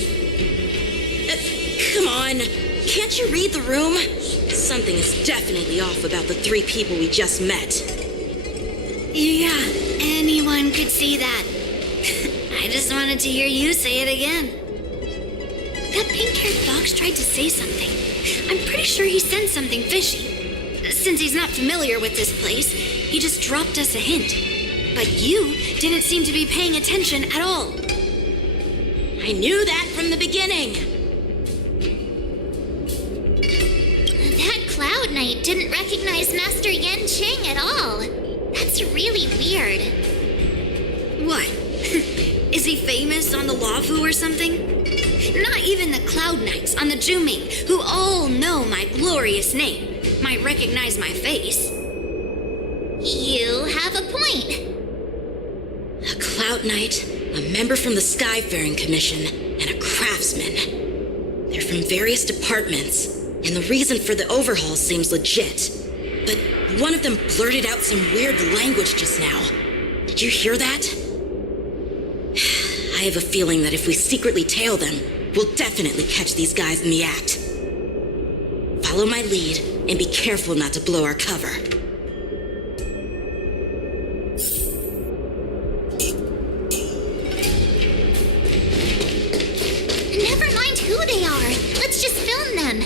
Come on. Can't you read the room? Something is definitely off about the 3 people we just met. Yeah, anyone could see that. I just wanted to hear you say it again. That pink-haired fox tried to say something. I'm pretty sure he sensed something fishy. Since he's not familiar with this place, he just dropped us a hint. But you didn't seem to be paying attention at all. I knew that from the beginning. That Cloud Knight didn't recognize Master Yenching at all. That's really weird. What? Is he famous on the Lafu or something? Not even the Cloud Knights on the Juming, who all know my glorious name, might recognize my face. You have a point. A Cloud Knight, a member from the Skyfaring Commission, and a craftsman. They're from various departments, and the reason for the overhaul seems legit. But one of them blurted out some weird language just now. Did you hear that? I have a feeling that if we secretly tail them, we'll definitely catch these guys in the act. Follow my lead, and be careful not to blow our cover. Never mind who they are. Let's just film them.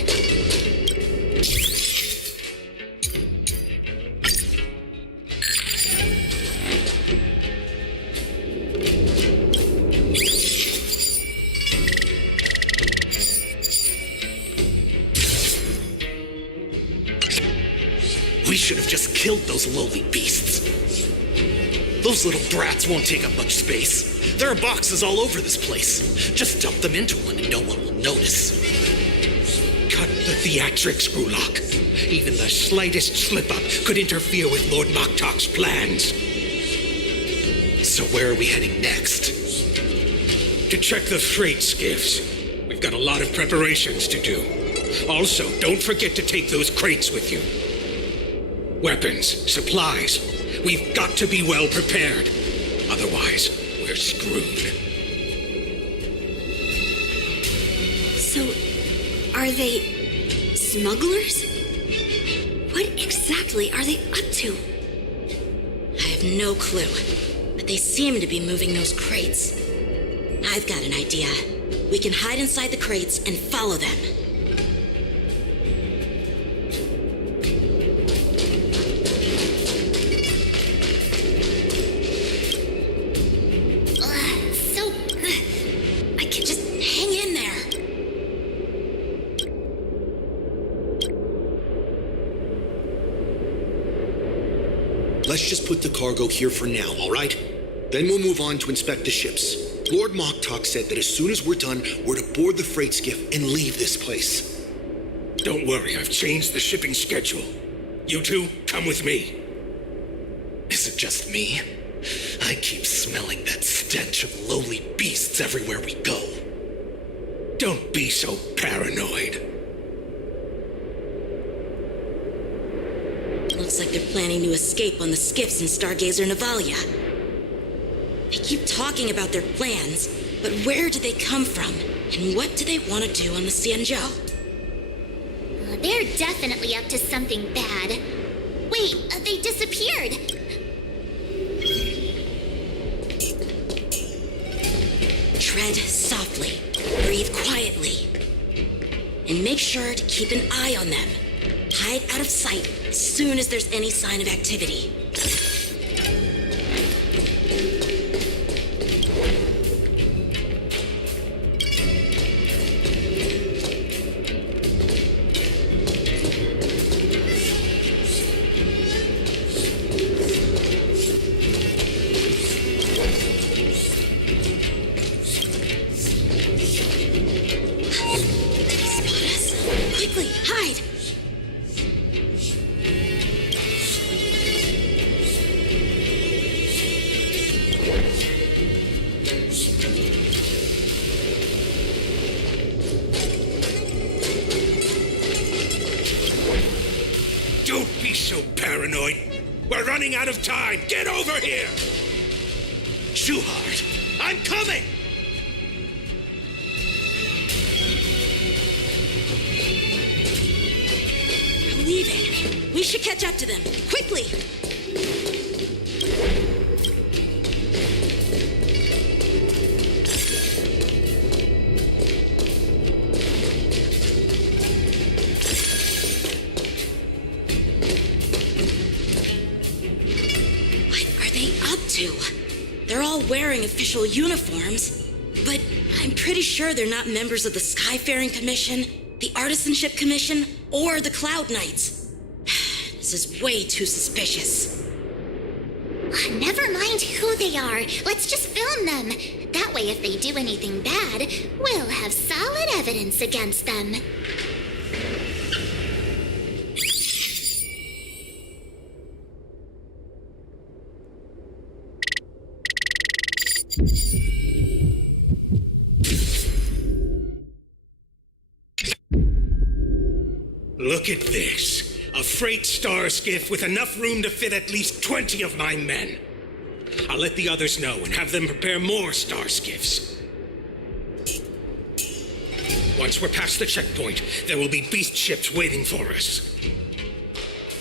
We should have just killed those lowly beasts. Those little brats won't take up much space. There are boxes all over this place. Just dump them into one and no one will notice. Cut the theatrics, Grulok. Even the slightest slip-up could interfere with Lord Moktok's plans. So where are we heading next? To check the freight skiffs. We've got a lot of preparations to do. Also, don't forget to take those crates with you. Weapons, supplies. We've got to be well prepared. Otherwise, we're screwed. So, are they smugglers? What exactly are they up to? I have no clue, but they seem to be moving those crates. I've got an idea. We can hide inside the crates and follow them. I can just hang in there. Let's just put the cargo here for now, all right? Then we'll move on to inspect the ships. Lord Moktok said that as soon as we're done, we're to board the freight skiff and leave this place. Don't worry, I've changed the shipping schedule. You two, come with me. Is it just me? I keep smelling that stench of lowly beasts everywhere we go. Don't be so paranoid. Looks like they're planning to escape on the skiffs in Stargazer Navalia. They keep talking about their plans, but where do they come from? And what do they want to do on the Xianzhou? They're definitely up to something bad. Wait, they disappeared. Tread softly, breathe quietly, and make sure to keep an eye on them. Hide out of sight as soon as there's any sign of activity. paranoid. We're running out of time. Get over here! Shuhart, I'm coming! I'm leaving. We should catch up to them. Quickly! They're all wearing official uniforms, but I'm pretty sure they're not members of the Skyfaring Commission, the Artisanship Commission, or the Cloud Knights. This is way too suspicious. Never mind who they are. Let's just film them. That way, if they do anything bad, we'll have solid evidence against them. Look at this. A freight star skiff with enough room to fit at least 20 of my men. I'll let the others know and have them prepare more star skiffs. Once we're past the checkpoint, there will be beast ships waiting for us.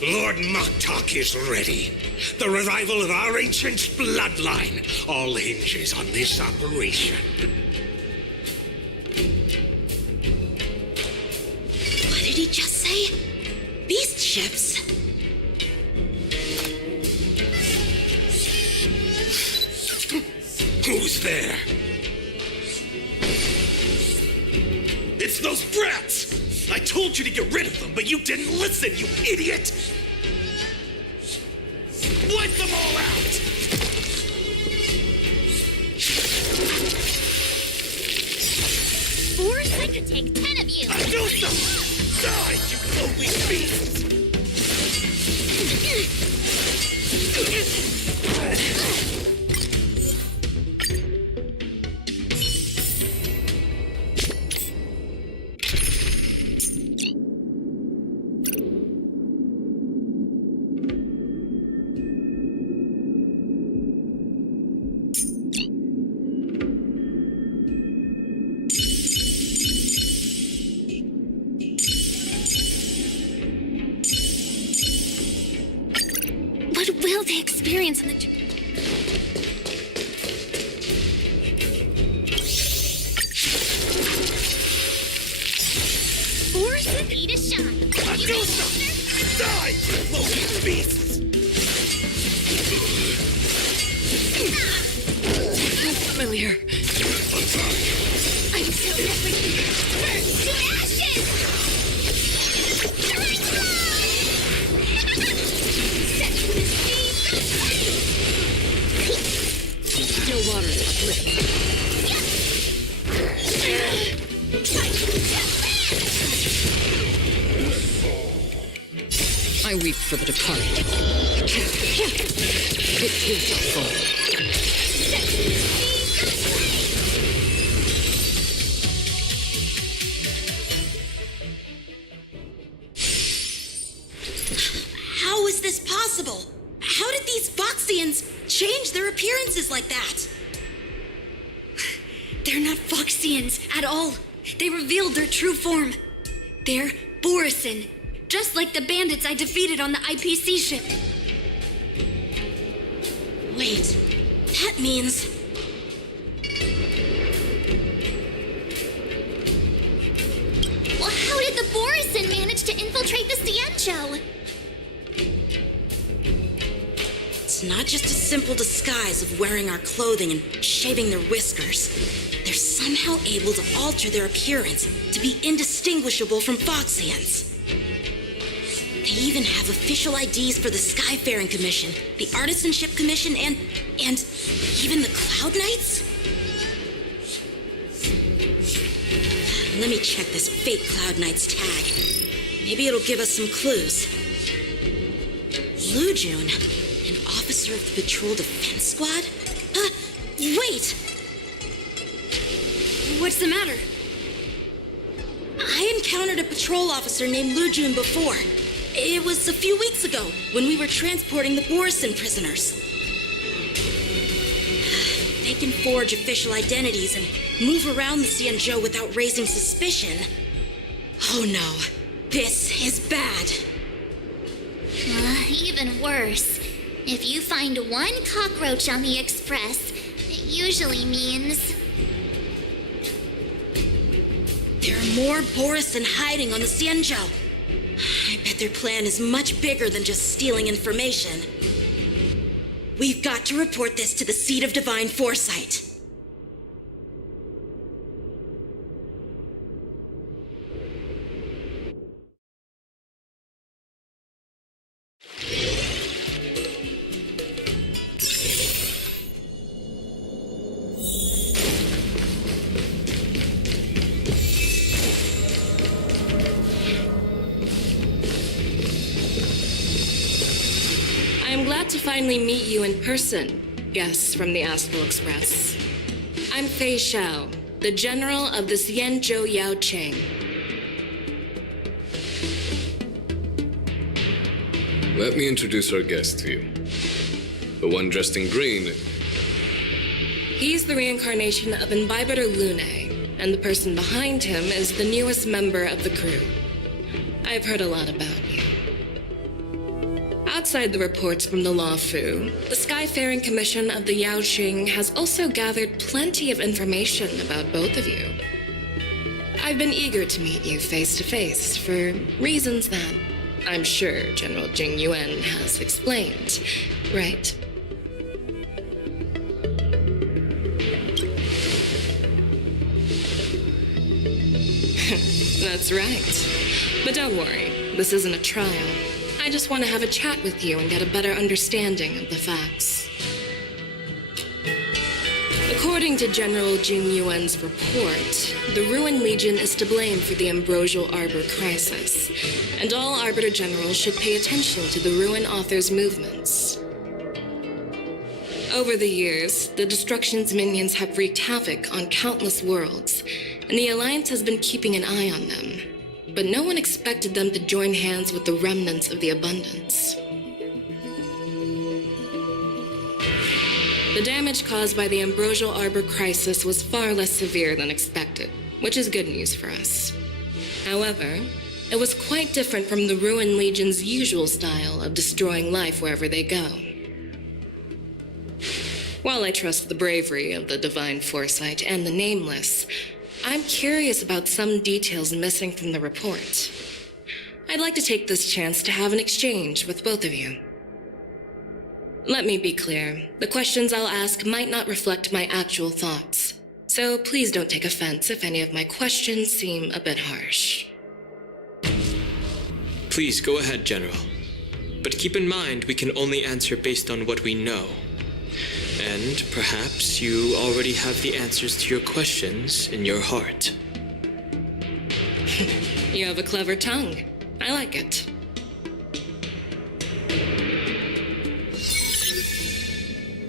Lord Moktok is ready. The revival of our ancient bloodline all hinges on this operation. What did he just say? Beast ships? Who's there? It's those brats! I told you to get rid of them, but you didn't listen, you idiot! Wipe them all out! Force, I could take 10 of you! Do something! Die, you lowly beasts! What will they experience in the... Force it, need a shot! Do something! Die, you lowly beasts! Familiar. I'm so everything! Burn to ashes! Still water is split. I weep for the departed. It too shall fall. How is this possible? How did these Foxians change their appearances like that? They're not Foxians at all. They revealed their true form. They're Borisin, just like the bandits I defeated on the IPC ship. Wait, that means... Well, how did the Borisin manage to infiltrate the Ciencho? It's not just a simple disguise of wearing our clothing and shaving their whiskers. They're somehow able to alter their appearance to be indistinguishable from Foxians. They even have official IDs for the Skyfaring Commission, the Artisanship Commission, and even the Cloud Knights? Let me check this fake Cloud Knight's tag. Maybe it'll give us some clues. Lujun, an officer of the Patrol Defense Squad? Wait! What's the matter? I encountered a patrol officer named Lujun before. It was a few weeks ago, when we were transporting the Borison prisoners. They can forge official identities and move around the Xianzhou without raising suspicion. Oh no, this is bad. Even worse. If you find one cockroach on the Express, it usually means... There are more Borison hiding on the Xianzhou. I bet their plan is much bigger than just stealing information. We've got to report this to the Seat of Divine Foresight. I'm glad to finally meet you in person, guests from the Astral Express. I'm Fei Xiao, the General of the Xianzhou Yaocheng. Let me introduce our guest to you. The one dressed in green. He's the reincarnation of Imbibitor Lune, and the person behind him is the newest member of the crew. I've heard a lot about you. Outside the reports from the Law Fu, the Skyfaring Commission of the Yaoqing has also gathered plenty of information about both of you. I've been eager to meet you face to face for reasons that I'm sure General Jing Yuan has explained, right? That's right. But don't worry, this isn't a trial. I just want to have a chat with you and get a better understanding of the facts. According to General Jing Yuan's report, the Ruin Legion is to blame for the Ambrosial Arbor crisis, and all Arbiter Generals should pay attention to the Ruin Author's movements. Over the years, the Destruction's minions have wreaked havoc on countless worlds, and the Alliance has been keeping an eye on them. But no one expected them to join hands with the remnants of the Abundance. The damage caused by the Ambrosial Arbor crisis was far less severe than expected, which is good news for us. However, it was quite different from the Ruin Legion's usual style of destroying life wherever they go. While I trust the bravery of the Divine Foresight and the Nameless, I'm curious about some details missing from the report. I'd like to take this chance to have an exchange with both of you. Let me be clear, the questions I'll ask might not reflect my actual thoughts, so please don't take offense if any of my questions seem a bit harsh. Please go ahead, General. But keep in mind we can only answer based on what we know. And perhaps you already have the answers to your questions in your heart. You have a clever tongue. I like it.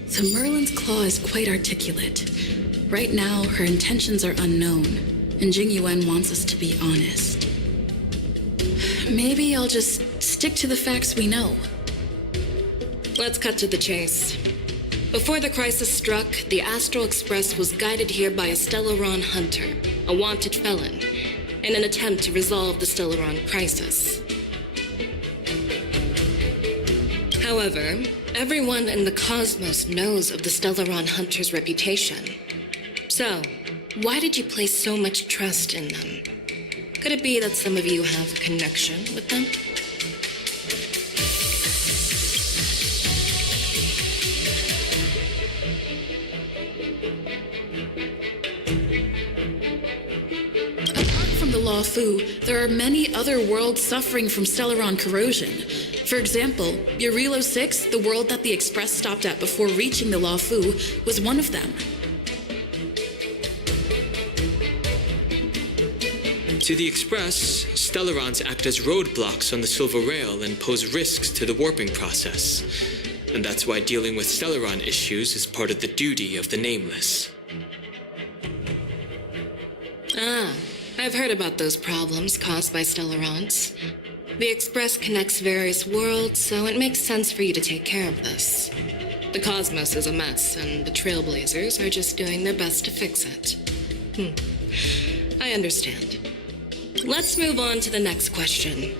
So Merlin's claw is quite articulate. Right now, her intentions are unknown, and Jing Yuan wants us to be honest. Maybe I'll just stick to the facts we know. Let's cut to the chase. Before the crisis struck, the Astral Express was guided here by a Stellaron hunter, a wanted felon, in an attempt to resolve the Stellaron crisis. However, everyone in the cosmos knows of the Stellaron hunter's reputation. So, why did you place so much trust in them? Could it be that some of you have a connection with them? The Law Fu, there are many other worlds suffering from Stellaron corrosion. For example, Eurilo 6, the world that the Express stopped at before reaching the Law Fu, was one of them. To the Express, Stellarons act as roadblocks on the Silver Rail and pose risks to the warping process. And that's why dealing with Stellaron issues is part of the duty of the Nameless. Ah. I've heard about those problems caused by Stellarons. The Express connects various worlds, so it makes sense for you to take care of this. The cosmos is a mess, and the Trailblazers are just doing their best to fix it. I understand. Let's move on to the next question.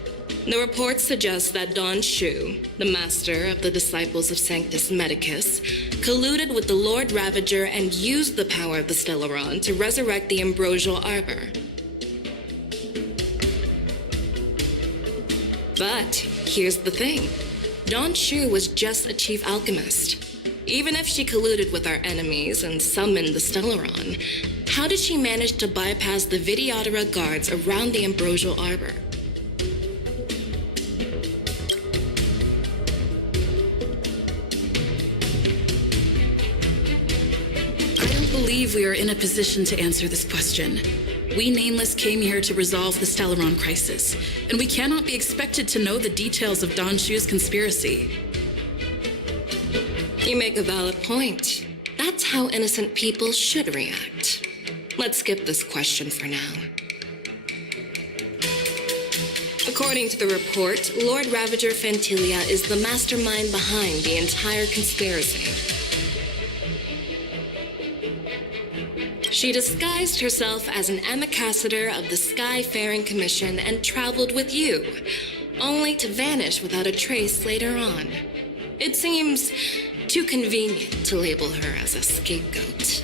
The report suggests that Don Shu, the master of the disciples of Sanctus Medicus, colluded with the Lord Ravager and used the power of the Stellaron to resurrect the Ambrosial Arbor. But here's the thing. Don Shu was just a chief alchemist. Even if she colluded with our enemies and summoned the Stellaron, how did she manage to bypass the Videodora guards around the Ambrosial Arbor? I don't believe we are in a position to answer this question. We Nameless came here to resolve the Stellaron crisis, and we cannot be expected to know the details of Don Shu's conspiracy. You make a valid point. That's how innocent people should react. Let's skip this question for now. According to the report, Lord Ravager Fantilia is the mastermind behind the entire conspiracy. She disguised herself as an ambassador of the Skyfaring Commission and traveled with you, only to vanish without a trace later on. It seems too convenient to label her as a scapegoat.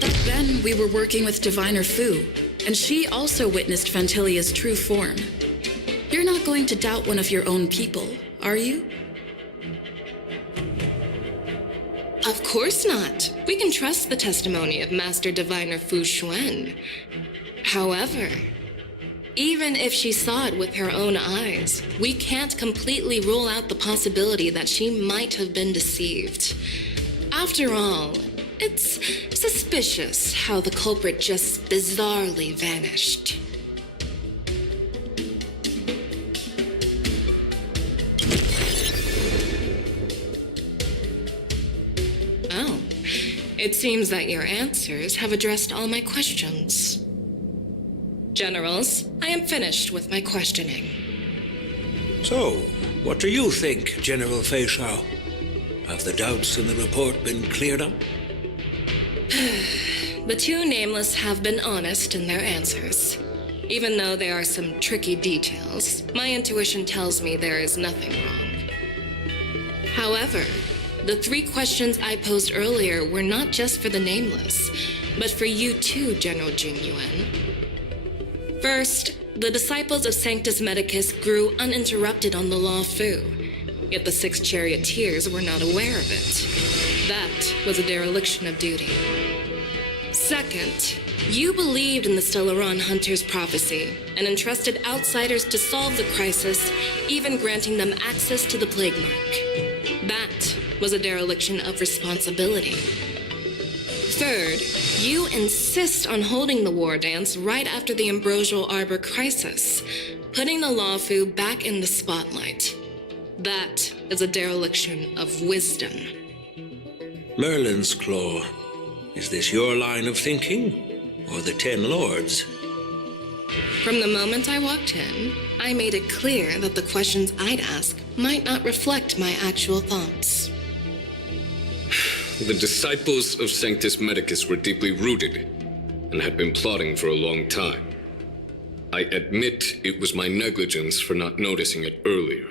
Back then, we were working with Diviner Fu, and she also witnessed Fantilia's true form. You're not going to doubt one of your own people, are you? Of course not. We can trust the testimony of Master Diviner Fu Xuan. However, even if she saw it with her own eyes, we can't completely rule out the possibility that she might have been deceived. After all, it's suspicious how the culprit just bizarrely vanished. Oh, it seems that your answers have addressed all my questions. Generals, I am finished with my questioning. So, what do you think, General Fei Shao? Have the doubts in the report been cleared up? The two Nameless have been honest in their answers. Even though there are some tricky details, my intuition tells me there is nothing wrong. However, the 3 questions I posed earlier were not just for the Nameless, but for you too, General Jing Yuan. First, the disciples of Sanctus Medicus grew uninterrupted on the Law Fu, yet the 6 charioteers were not aware of it. That was a dereliction of duty. Second, you believed in the Stellaron Hunter's prophecy and entrusted outsiders to solve the crisis, even granting them access to the Plague Mark. That was a dereliction of responsibility. Third, you insist on holding the war dance right after the Ambrosial Arbor crisis, putting the Lawfu back in the spotlight. That is a dereliction of wisdom. Merlin's Claw. Is this your line of thinking, or the 10 Lords? From the moment I walked in, I made it clear that the questions I'd ask might not reflect my actual thoughts. The disciples of Sanctus Medicus were deeply rooted and had been plotting for a long time. I admit it was my negligence for not noticing it earlier.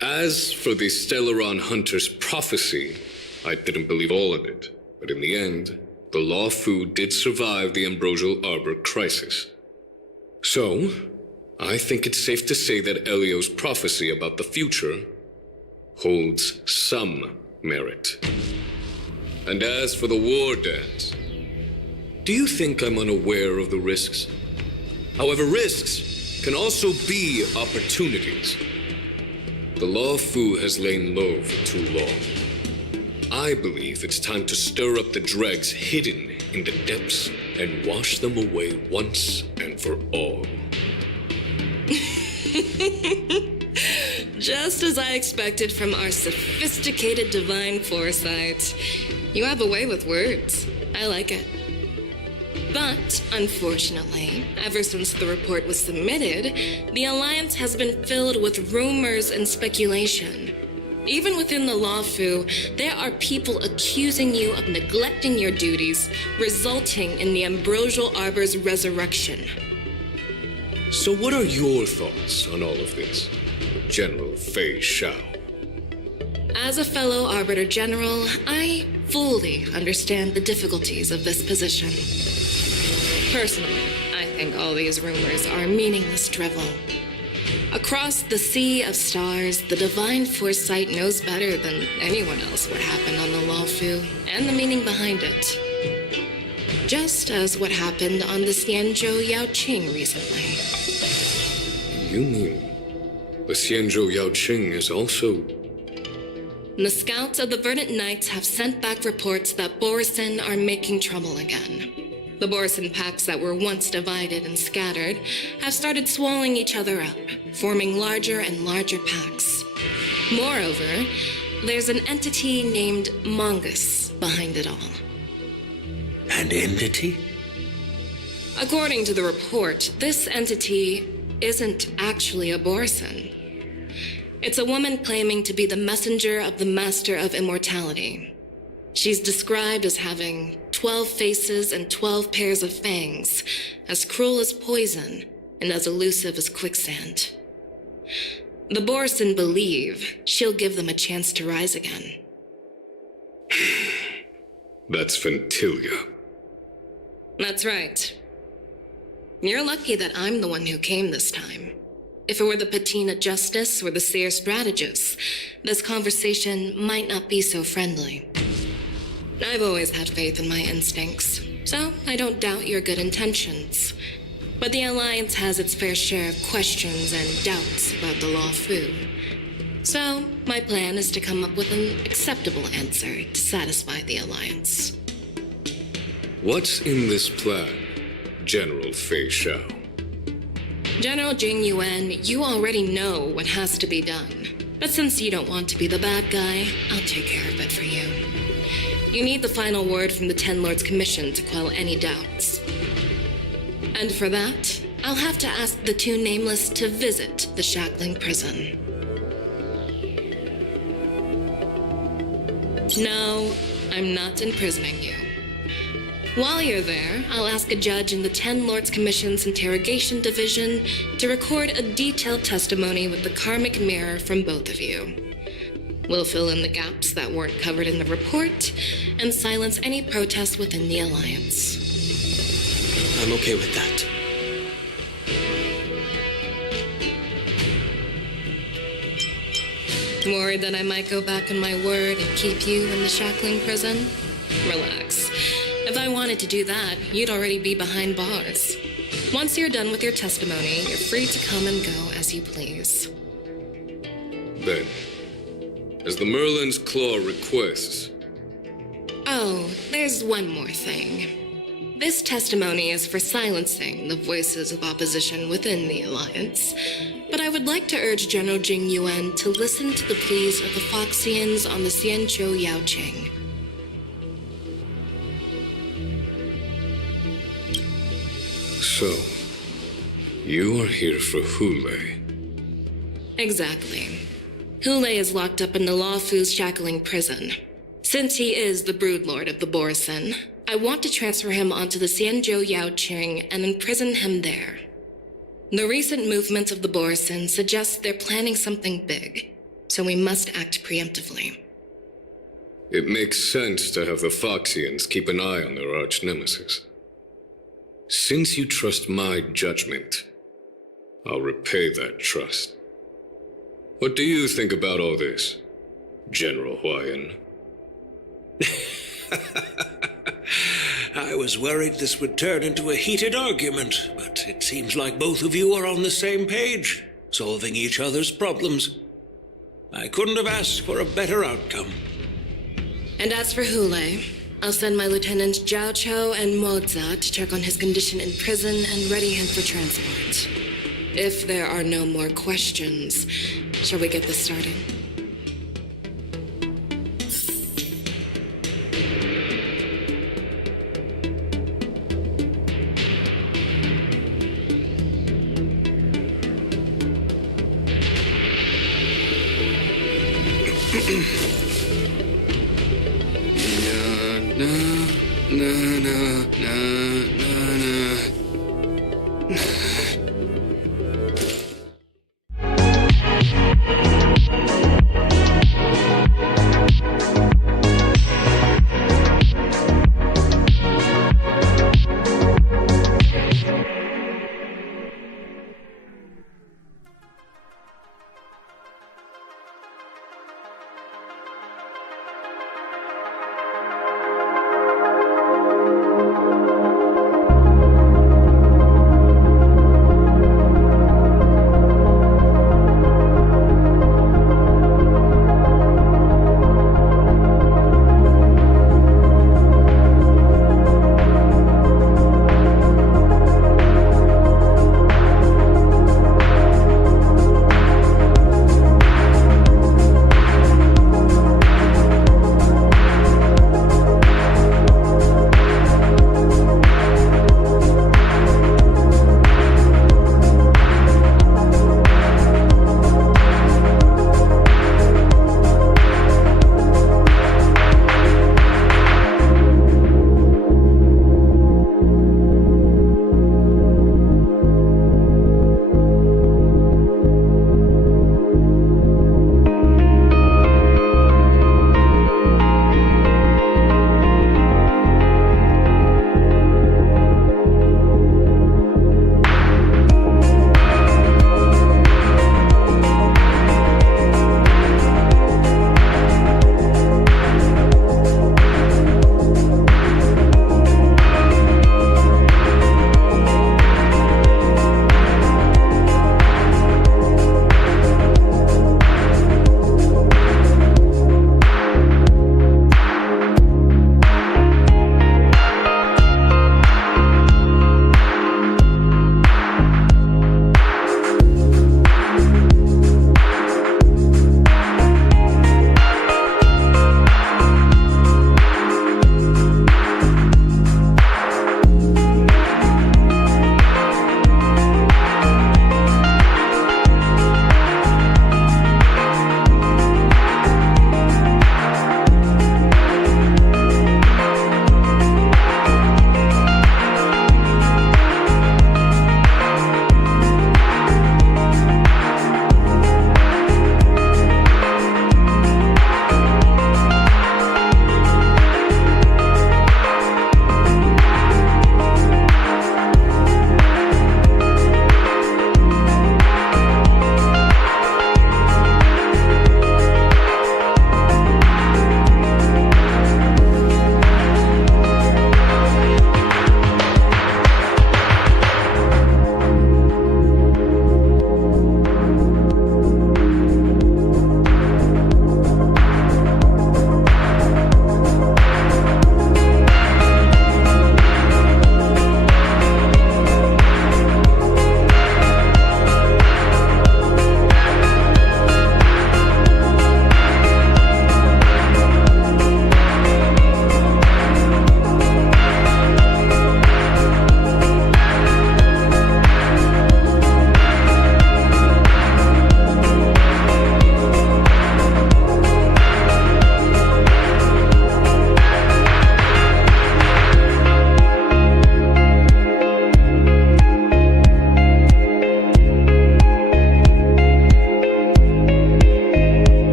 As for the Stellaron Hunter's prophecy, I didn't believe all of it, but in the end, the Law Fu did survive the Ambrosial Arbor crisis. So, I think it's safe to say that Elio's prophecy about the future holds some merit. And as for the war dance, do you think I'm unaware of the risks? However, risks can also be opportunities. The Law Fu has lain low for too long. I believe it's time to stir up the dregs hidden in the depths and wash them away once and for all. Just as I expected from our sophisticated divine foresight. You have a way with words. I like it. But, unfortunately, ever since the report was submitted, the Alliance has been filled with rumors and speculation. Even within the Lawfu, there are people accusing you of neglecting your duties, resulting in the Ambrosial Arbor's resurrection. So what are your thoughts on all of this, General Fei Shao? As a fellow Arbiter General, I fully understand the difficulties of this position. Personally, I think all these rumors are meaningless drivel. Across the sea of stars, the divine foresight knows better than anyone else what happened on the Lawfu and the meaning behind it. Just as what happened on the Xianzhou Yaoqing recently. You mean the Xianzhou Yaoqing is also... The scouts of the Verdant Knights have sent back reports that Borisin are making trouble again. The Borisin packs that were once divided and scattered have started swallowing each other up, forming larger and larger packs. Moreover, there's an entity named Mongoose behind it all. An entity? According to the report, this entity isn't actually a Borisin. It's a woman claiming to be the messenger of the Master of Immortality. She's described as having 12 faces and 12 pairs of fangs, as cruel as poison and as elusive as quicksand. The Borisin believe she'll give them a chance to rise again. That's Ventilia. That's right. You're lucky that I'm the one who came this time. If it were the Patina Justice or the Seer Strategist, this conversation might not be so friendly. I've always had faith in my instincts, so I don't doubt your good intentions. But the Alliance has its fair share of questions and doubts about the Lawfu. So, my plan is to come up with an acceptable answer to satisfy the Alliance. What's in this plan, General Fei Shao? General Jing Yuan, you already know what has to be done. But since you don't want to be the bad guy, I'll take care of it for you. You need the final word from the Ten Lords Commission to quell any doubts. And for that, I'll have to ask the two Nameless to visit the shackling prison. No, I'm not imprisoning you. While you're there, I'll ask a judge in the Ten Lords Commission's Interrogation Division to record a detailed testimony with the karmic mirror from both of you. We'll fill in the gaps that weren't covered in the report and silence any protests within the Alliance. I'm okay with that. Worried that I might go back on my word and keep you in the shackling prison? Relax. If I wanted to do that, you'd already be behind bars. Once you're done with your testimony, you're free to come and go as you please. Then, as the Merlin's Claw requests... Oh, there's one more thing. This testimony is for silencing the voices of opposition within the Alliance, but I would like to urge General Jing Yuan to listen to the pleas of the Foxians on the Xianzhou Yaoqing. So, you are here for Hule. Exactly. Hule is locked up in the Lawfu's shackling prison. Since he is the broodlord of the Borisin, I want to transfer him onto the Xianzhou Yaoqing and imprison him there. The recent movements of the Borisin suggest they're planning something big, so we must act preemptively. It makes sense to have the Foxians keep an eye on their arch-nemesis. Since you trust my judgment, I'll repay that trust. What do you think about all this, General Huayan? I was worried this would turn into a heated argument, but it seems like both of you are on the same page, solving each other's problems. I couldn't have asked for a better outcome. And as for Hule, I'll send my lieutenants Zhao Chou and Moza to check on his condition in prison and ready him for transport. If there are no more questions, shall we get this started?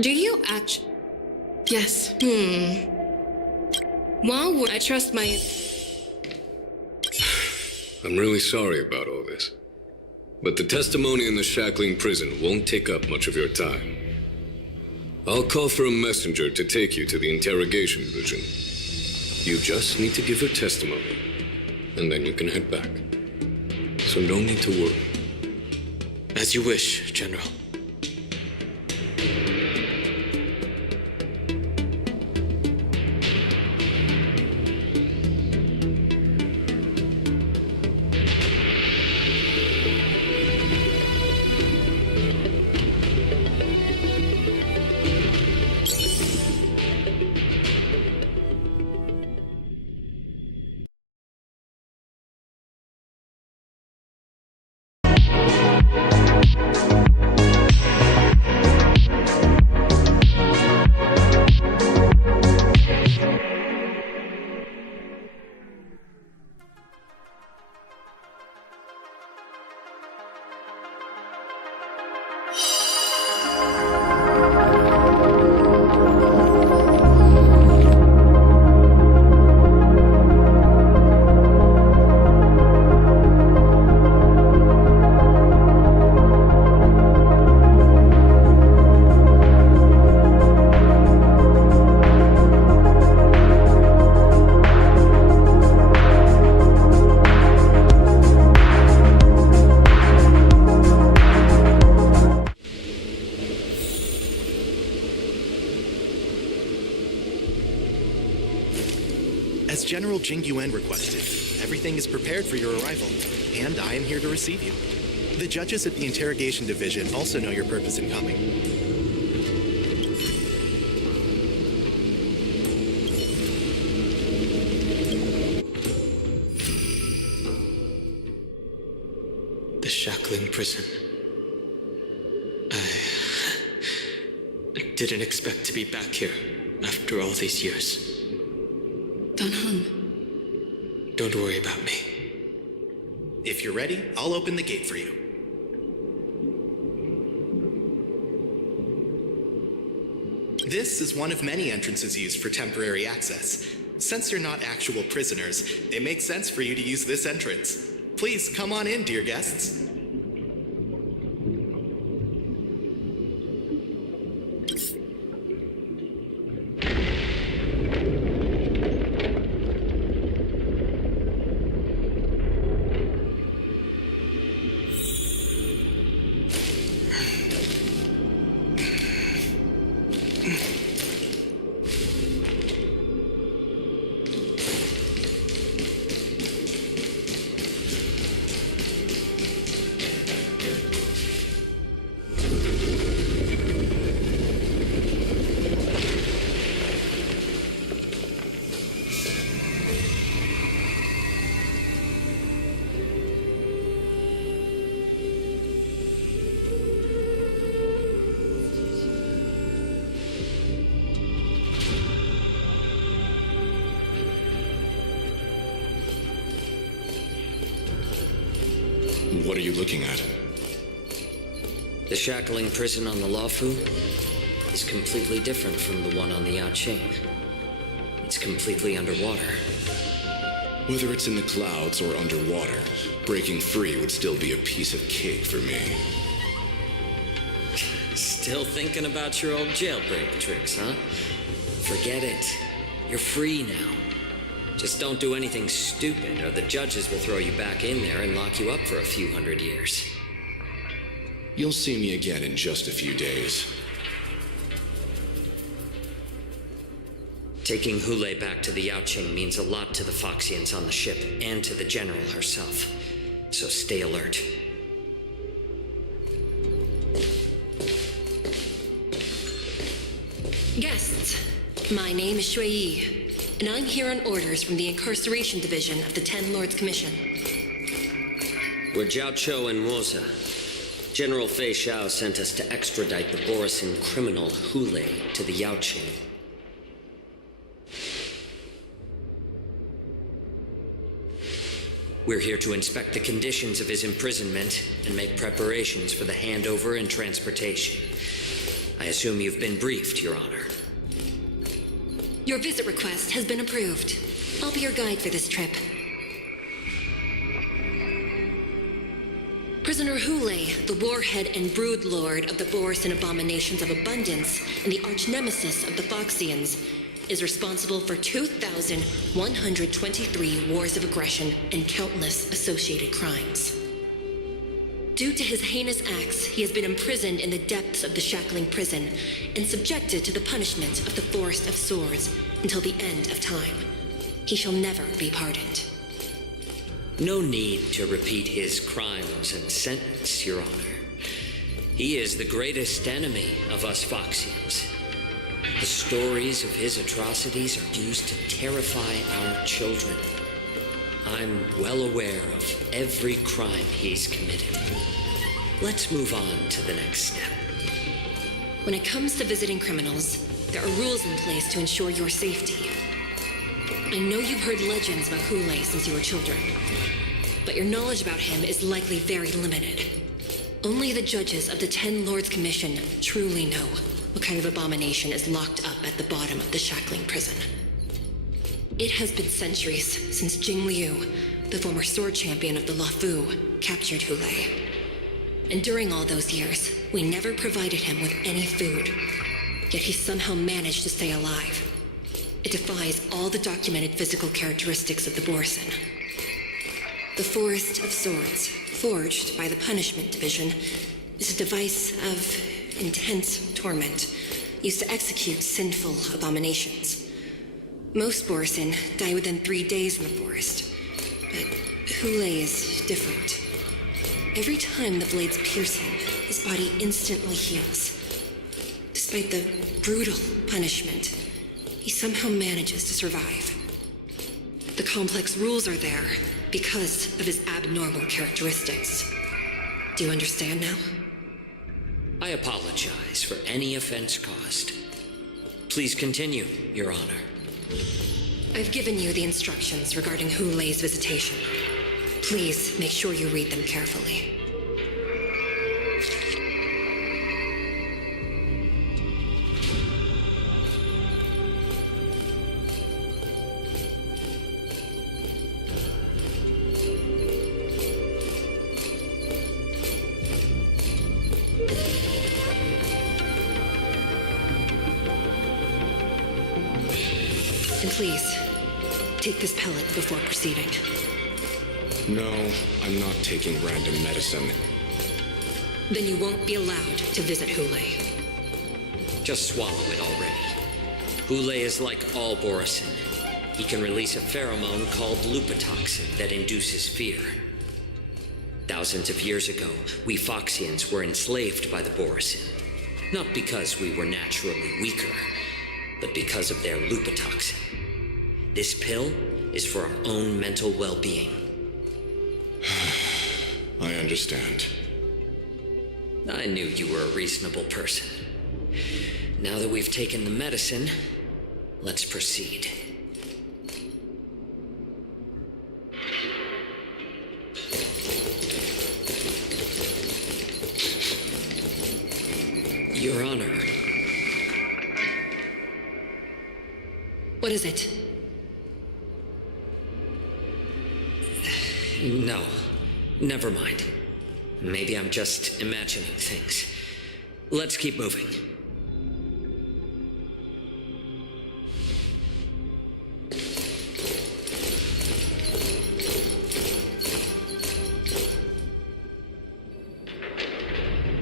Do you actually... Yes. I trust my... I'm really sorry about all this. But the testimony in the shackling prison won't take up much of your time. I'll call for a messenger to take you to the interrogation division. You just need to give your testimony, and then you can head back. So no need to worry. As you wish, General. As General Jing Yuan requested, everything is prepared for your arrival, and I am here to receive you. The judges at the Interrogation Division also know your purpose in coming. The shackling prison. I didn't expect to be back here after all these years. Don Hung. Don't worry about me. If you're ready, I'll open the gate for you. This is one of many entrances used for temporary access. Since you're not actual prisoners, it makes sense for you to use this entrance. Please come on in, dear guests. What are you looking at? The shackling prison on the Luofu is completely different from the one on the Yaoqing. It's completely underwater. Whether it's in the clouds or underwater, breaking free would still be a piece of cake for me. Still thinking about your old jailbreak tricks, huh? Forget it. You're free now. Just don't do anything stupid, or the judges will throw you back in there and lock you up for a few hundred years. You'll see me again in just a few days. Taking Hule back to the Yaoqing means a lot to the Foxians on the ship and to the General herself. So stay alert. Guests, my name is Shui Yi, and I'm here on orders from the Incarceration Division of the Ten Lords Commission. We're Jiao Cho and Moza. General Fei Xiao sent us to extradite the Borisin criminal Hule to the Yaoqing. We're here to inspect the conditions of his imprisonment and make preparations for the handover and transportation. I assume you've been briefed, Your Honor. Your visit request has been approved. I'll be your guide for this trip. Prisoner Hule, the warhead and brood lord of the Boris and Abominations of Abundance and the arch-nemesis of the Foxians, is responsible for 2,123 wars of aggression and countless associated crimes. Due to his heinous acts, he has been imprisoned in the depths of the shackling prison and subjected to the punishment of the Forest of Swords until the end of time. He shall never be pardoned. No need to repeat his crimes and sentence, Your Honor. He is the greatest enemy of us Foxians. The stories of his atrocities are used to terrify our children. I'm well aware of every crime he's committed. Let's move on to the next step. When it comes to visiting criminals, there are rules in place to ensure your safety. I know you've heard legends about Hule since you were children, but your knowledge about him is likely very limited. Only the judges of the 10 Lords Commission truly know what kind of abomination is locked up at the bottom of the shackling prison. It has been centuries since Jing Liu, the former sword champion of the Luofu, captured Hule. And during all those years, we never provided him with any food. Yet he somehow managed to stay alive. It defies all the documented physical characteristics of the Borison. The Forest of Swords, forged by the Punishment Division, is a device of intense torment, used to execute sinful abominations. Most Borison die within 3 days in the forest, but Hule is different. Every time the blades pierce him, his body instantly heals. Despite the brutal punishment, he somehow manages to survive. The complex rules are there because of his abnormal characteristics. Do you understand now? I apologize for any offense caused. Please continue, Your Honor. I've given you the instructions regarding Hule's visitation. Please make sure you read them carefully. And please, take this pellet before proceeding. No, I'm not taking random medicine. Then you won't be allowed to visit Hule. Just swallow it already. Hule is like all Borison. He can release a pheromone called lupatoxin that induces fear. Thousands of years ago, we Foxians were enslaved by the Borison. Not because we were naturally weaker, but because of their lupatoxin. This pill is for our own mental well-being. I understand. I knew you were a reasonable person. Now that we've taken the medicine, let's proceed. Your Honor. What is it? No, never mind. Maybe I'm just imagining things. Let's keep moving.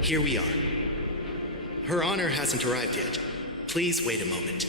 Here we are. Her Honor hasn't arrived yet. Please wait a moment.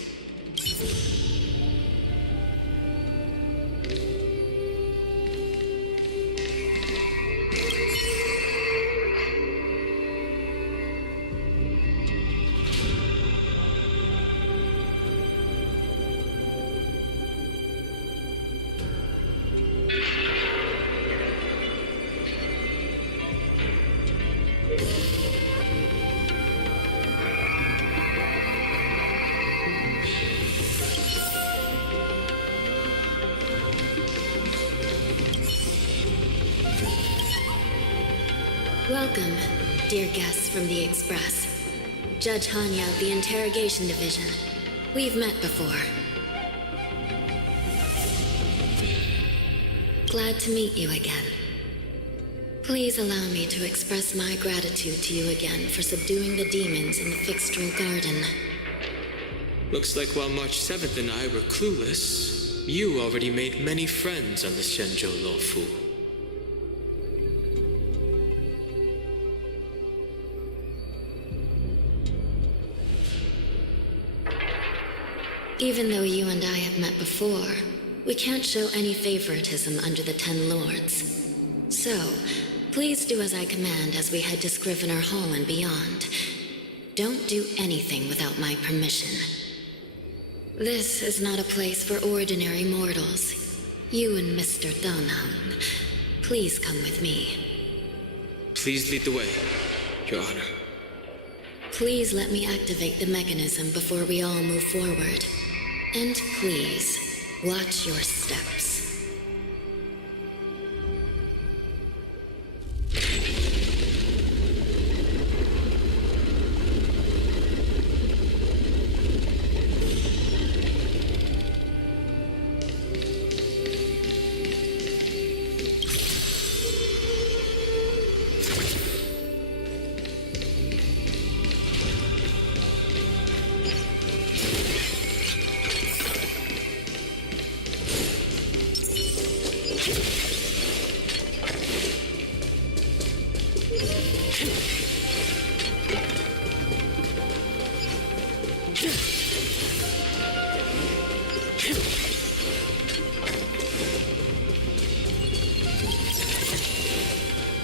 Welcome, dear guests from the Express. Judge Hanya of the Interrogation Division. We've met before. Glad to meet you again. Please allow me to express my gratitude to you again for subduing the demons in the Fixstral Garden. Looks like while March 7th and I were clueless, you already made many friends on the Shenzhou Luofu. Even though you and I have met before, we can't show any favoritism under the Ten Lords. So, please do as I command as we head to Scrivener Hall and beyond. Don't do anything without my permission. This is not a place for ordinary mortals. You and Mr. Dunham, please come with me. Please lead the way, Your Honor. Please let me activate the mechanism before we all move forward. And please, watch your steps.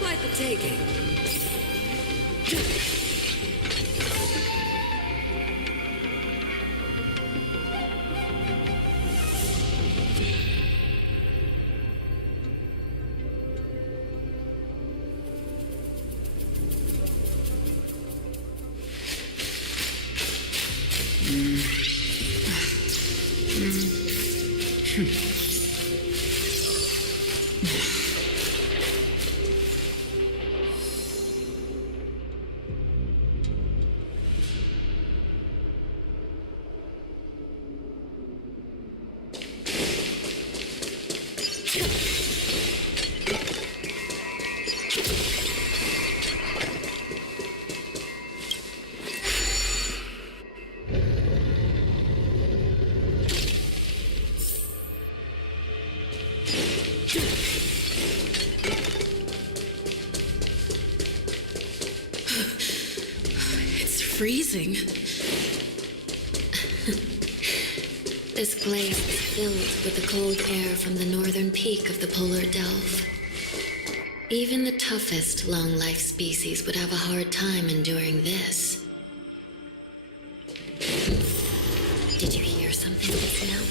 Quite the taking. Freezing. This place is filled with the cold air from the northern peak of the polar delve. Even the toughest long-life species would have a hard time enduring this. Did you hear something just now?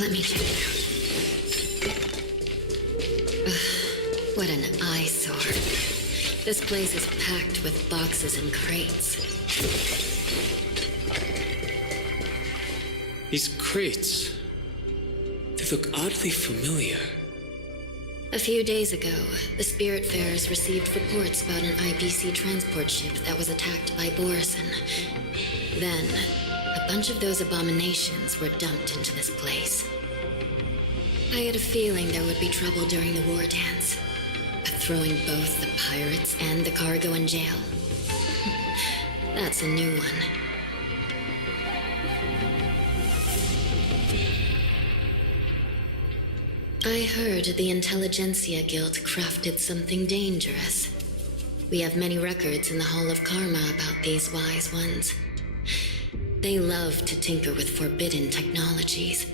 Let me check it out. Ugh, what an eyesore. This place is packed with boxes and crates. These crates, they look oddly familiar. A few days ago, the Spiritfarers received reports about an IBC transport ship that was attacked by Borison. Then, a bunch of those abominations were dumped into this place. I had a feeling there would be trouble during the war dance. But throwing both the pirates and the cargo in jail? That's a new one. I heard the Intelligentsia Guild crafted something dangerous. We have many records in the Hall of Karma about these wise ones. They love to tinker with forbidden technologies,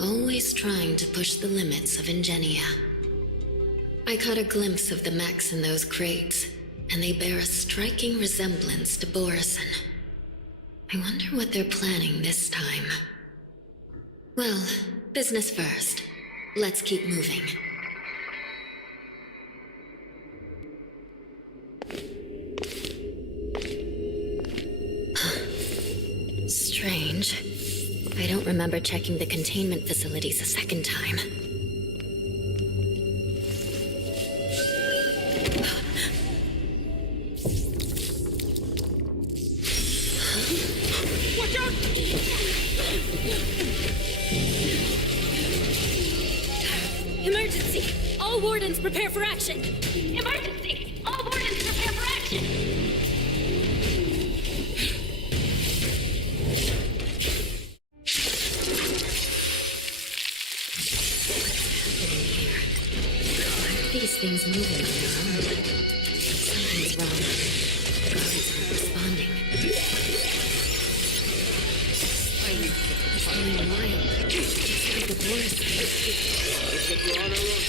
always trying to push the limits of Ingenia. I caught a glimpse of the mechs in those crates, and they bear a striking resemblance to Borison. I wonder what they're planning this time. Well, business first. Let's keep moving. Strange. I don't remember checking the containment facilities a second time. Emergency! All wardens prepare for action! Emergency! All wardens prepare for action! These things moving on their own. Something's wrong. The guards aren't responding. It's going wild. Just like the forest. Looks like we're on our own.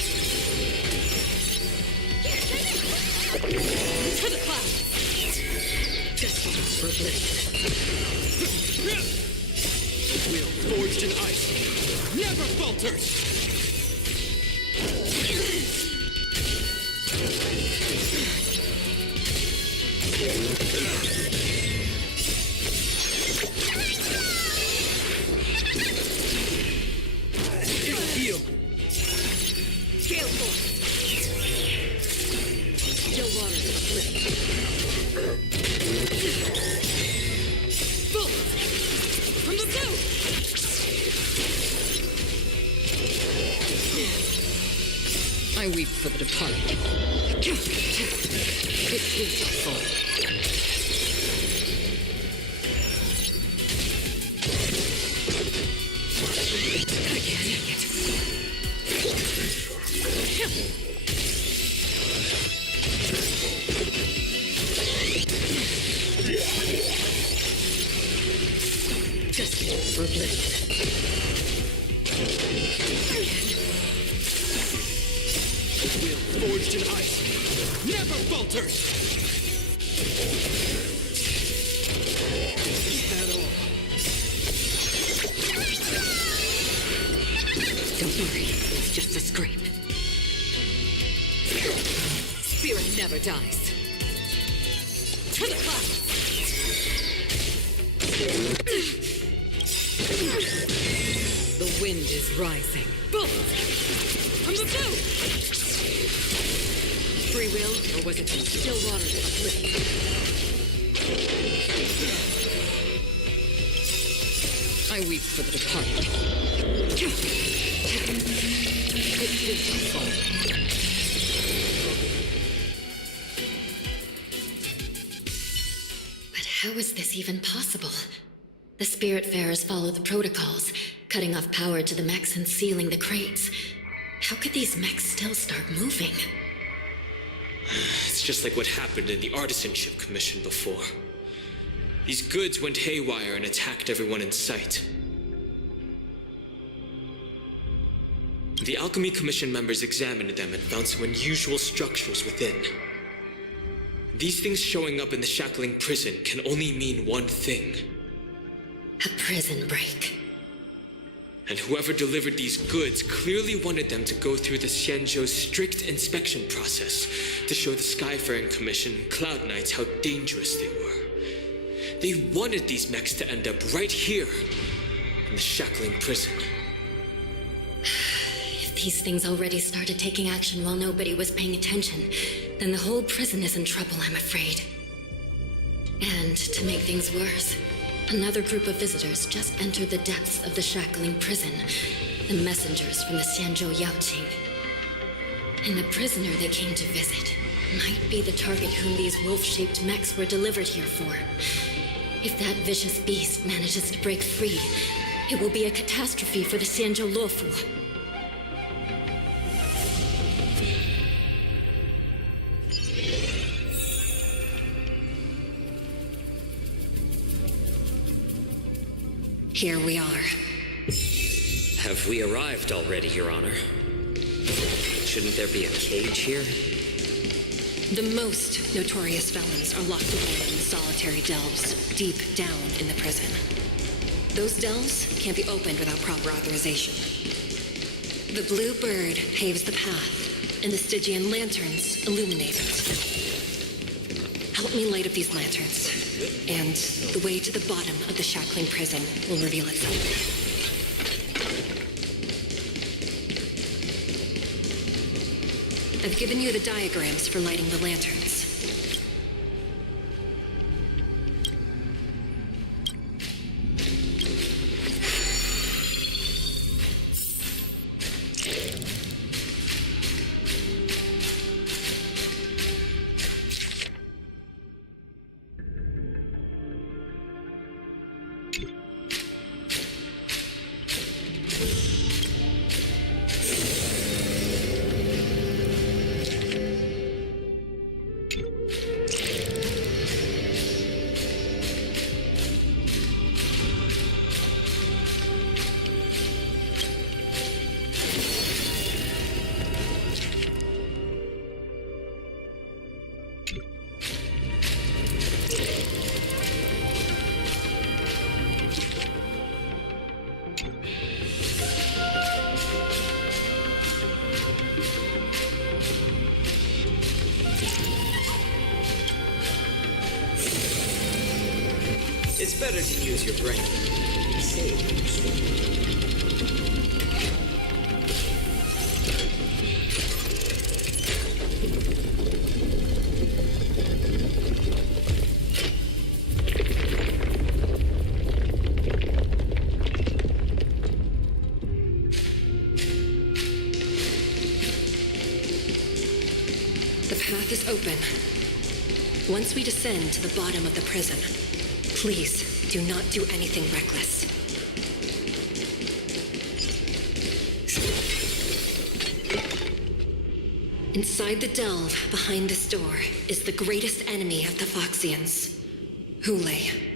To the clouds! Just for oblivion. The wheel forged in ice never falters! Heal. Gale force! Still waters of uplift. Bolt! From the blue! I weep for the departed. It is a fall. Just for bliss. The wheel forged in ice never falters! Is that all? Don't worry, it's just a scrape. Spirit never dies. To the clouds! The wind is rising. Boom! From the blue! Free will, or was it the still waters of uplift? I weep for the departed. It will fall. But how is this even possible? The Spiritfarers follow the protocols, cutting off power to the mechs and sealing the crates. How could these mechs still start moving? It's just like what happened in the Artisanship Commission before. These goods went haywire and attacked everyone in sight. The Alchemy Commission members examined them and found some unusual structures within. These things showing up in the shackling prison can only mean one thing. A prison break. And whoever delivered these goods clearly wanted them to go through the Xianzhou's strict inspection process to show the Skyfaring Commission and Cloud Knights how dangerous they were. They wanted these mechs to end up right here, in the shackling prison. If these things already started taking action while nobody was paying attention, then the whole prison is in trouble, I'm afraid. And to make things worse, another group of visitors just entered the depths of the shackling prison. The messengers from the Xianzhou Yaoqing. And the prisoner they came to visit might be the target whom these wolf-shaped mechs were delivered here for. If that vicious beast manages to break free, it will be a catastrophe for the Xianzhou Luofu. Here we are. Have we arrived already, Your Honor? Shouldn't there be a cage here? The most notorious felons are locked away in solitary delves, deep down in the prison. Those delves can't be opened without proper authorization. The blue bird paves the path, and the Stygian lanterns illuminate it. Help me light up these lanterns, and the way to the bottom of the shackling prison will reveal itself. I've given you the diagrams for lighting the lanterns. It's better to use your brain. Save your sword. The path is open. Once we descend to the bottom of the prison, please do not do anything reckless. Inside the delve behind this door is the greatest enemy of the Foxians, Hule.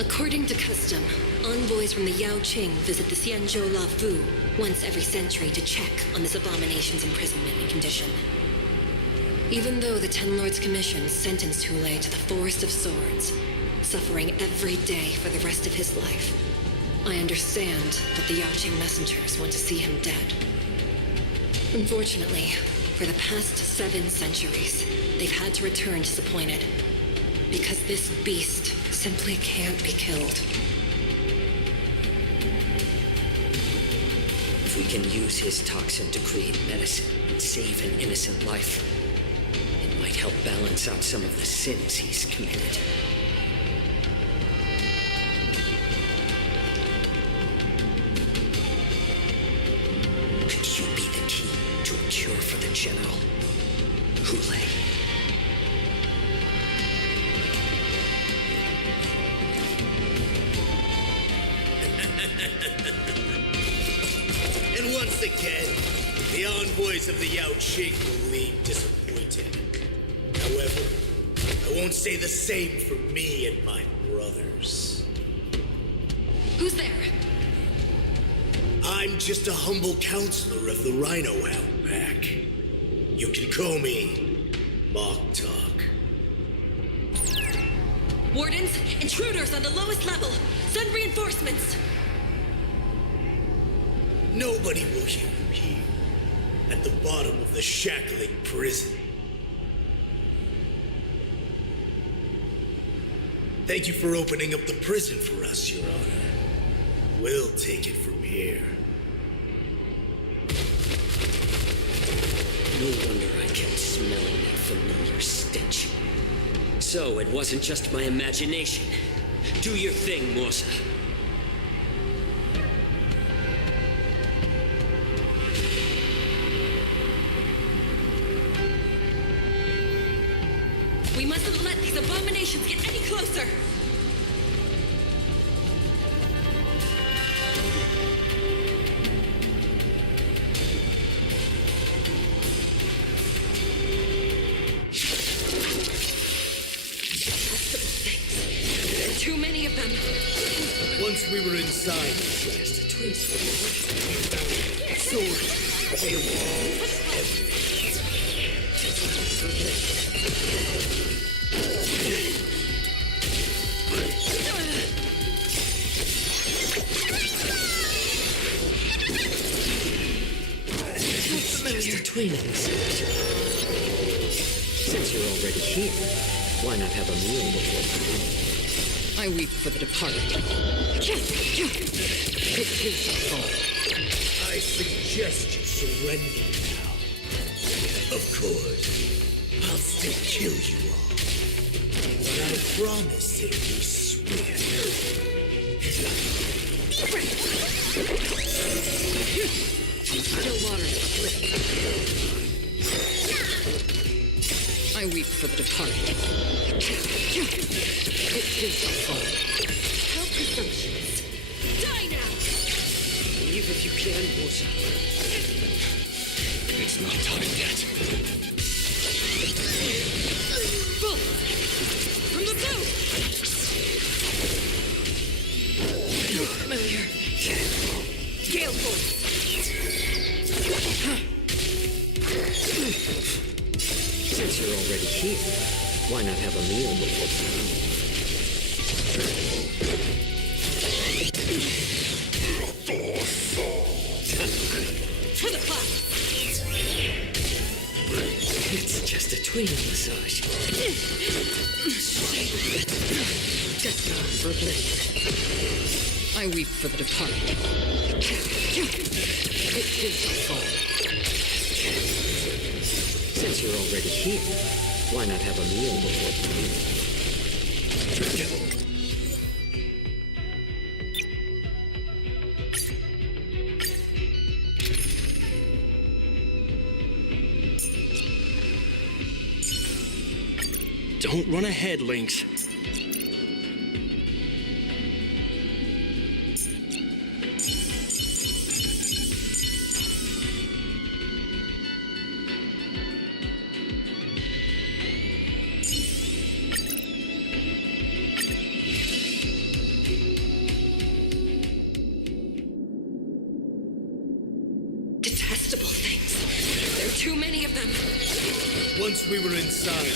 According to custom, envoys from the Yao Qing visit the Xianzhou La Fu once every century to check on this abomination's imprisonment and condition. Even though the Ten Lords Commission sentenced Hule to the Forest of Swords, suffering every day for the rest of his life, I understand that the Yao Qing messengers want to see him dead. Unfortunately, for the past 7 centuries, they've had to return disappointed, because this beast simply can't be killed. If we can use his toxin to create medicine and save an innocent life, it might help balance out some of the sins he's committed. Could you be the key to a cure for the General, Hule? And once again, the envoys of the Yao Qing will leave disappointed. However, I won't say the same for me and my brothers. Who's there? I'm just a humble counselor of the Rhino Outback. You can call me Mock Talk. Wardens, intruders on the lowest level. Send reinforcements. Nobody will hear you here, at the bottom of the shackling prison. Thank you for opening up the prison for us, Your Honor. We'll take it from here. No wonder I kept smelling that familiar stench. So it wasn't just my imagination. Do your thing, Morsa. We mustn't let these abominations get any closer! There are too many of them. Once we were inside the blasted swords, they were everywhere. Mr. Twinings. Since you're already here, why not have a meal before I weep for the departed. It is a fall. I suggest you surrender now. Of course, I'll still kill you all. But I promise it'll be swift. Still waters uplift. I weep for the departed. It is a fall. Help presumptions. Die now! Leave if you can, Morsa. It's not time yet. Bull! From the boat! You're familiar. Gale Force! Since you're already here, why not have a meal before? Neutrino massage. Just not for a blade. I weep for the departed. It is a fall. Since you're already here, why not have a meal before the meal? Don't run ahead, Lynx. Detestable things. There are too many of them. Once we were inside,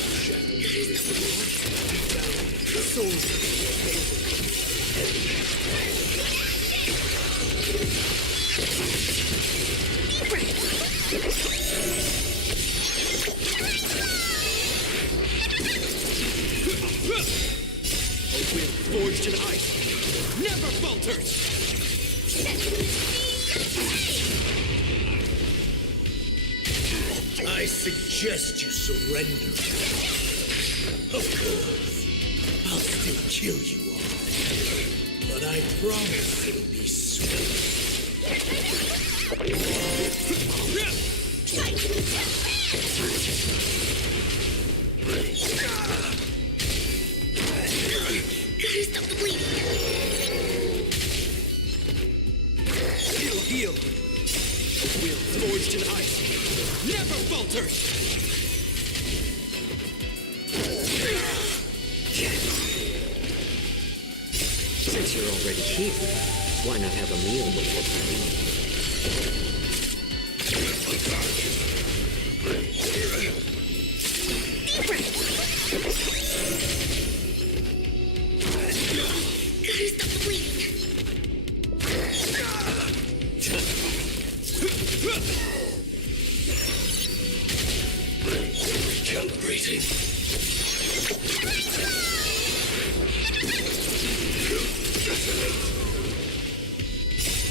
A will forged in ice never falters! I suggest you surrender. Of course, I'll still kill you all. But I promise it'll be sweet. Gotta stop the bleeding. Heal. A will forged in ice never falters! Since you're already here, why not have a meal before the meal? Gotta stop the bleeding. Recalibrating.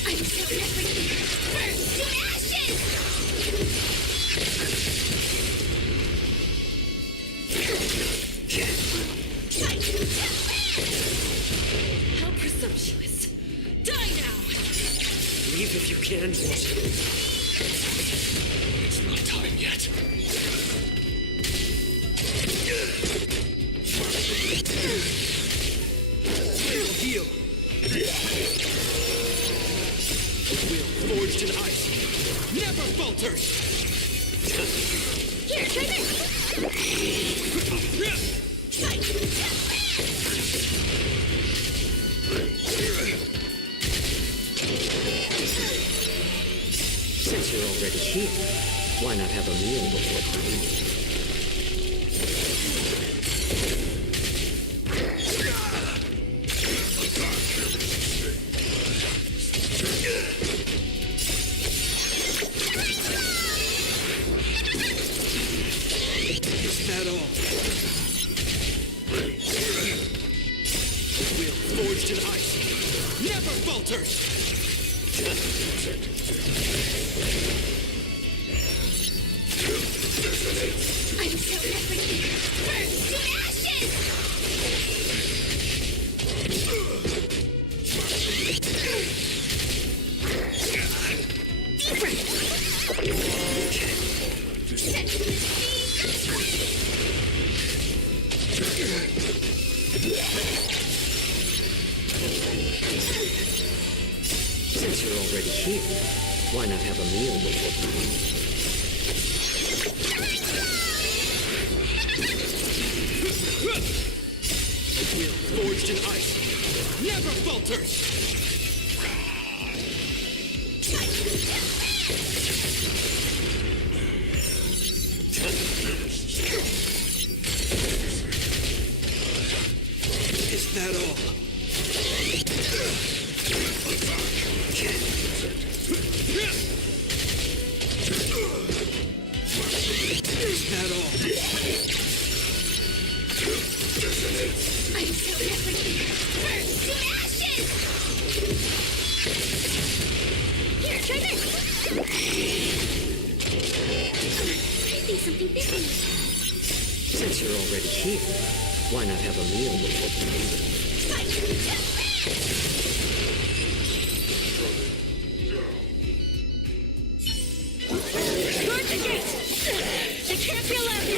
I'm so everything. Burn to ashes! How presumptuous. Die now! Leave if you can. It's not time yet. Heal. A will forged in ice never falters! Here, try this! Since you're already here, why not have a meal before the meal? Is that all? A will forged in ice never falters! I'm so everything. Burn to ashes! Since you're already here, why not have a meal before the meal? A will forged in ice never falters! Is that all? Is that all? Since you're already here, why not have a meal before? Guard the gate! They can't be allowed in!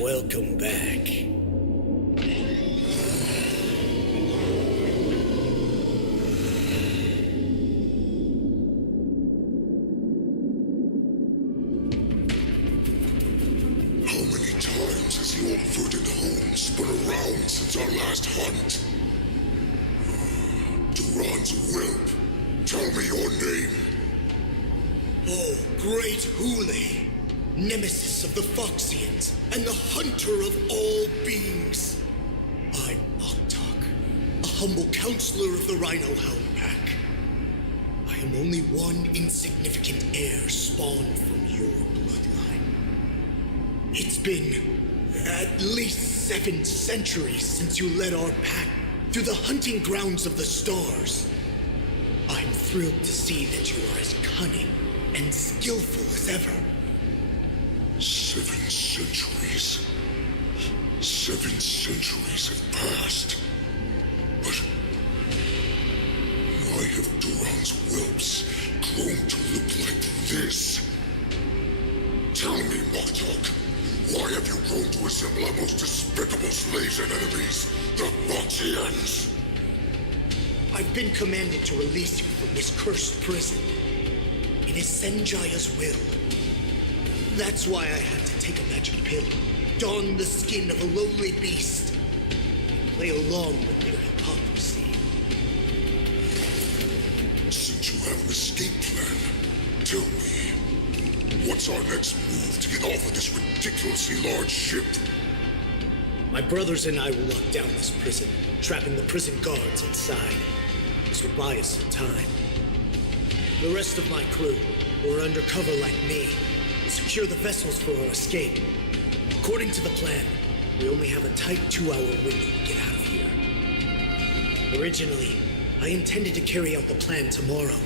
Welcome back. How many times has the old verdant home spun around since our last hunt? Duran's whelp, tell me your name. Oh, great Hule, nemesis of the Foxians, and the hunter of all beings. I'm Moktok, a humble counselor of the Rhino Hound Pack. I am only one insignificant heir spawned from your bloodline. It's been at least 7 centuries since you led our pack through the hunting grounds of the stars. I'm thrilled to see that you are as cunning and skillful as ever. 7 centuries. 7 centuries have passed. But why have Duran's whelps grown to look like this? Tell me, Moktok, why have you grown to resemble our most despicable slaves and enemies, the Foxians? I've been commanded to release you from this cursed prison. It is Senjaya's will. That's why I had to take a magic pill, don the skin of a lowly beast, and play along with their hypocrisy. Since you have an escape plan, tell me, what's our next move to get off of this ridiculously large ship? My brothers and I will lock down this prison, trapping the prison guards inside. This will buy us some time. The rest of my crew, who are undercover like me, will secure the vessels for our escape. According to the plan, we only have a tight 2-hour window to get out of here. Originally, I intended to carry out the plan tomorrow,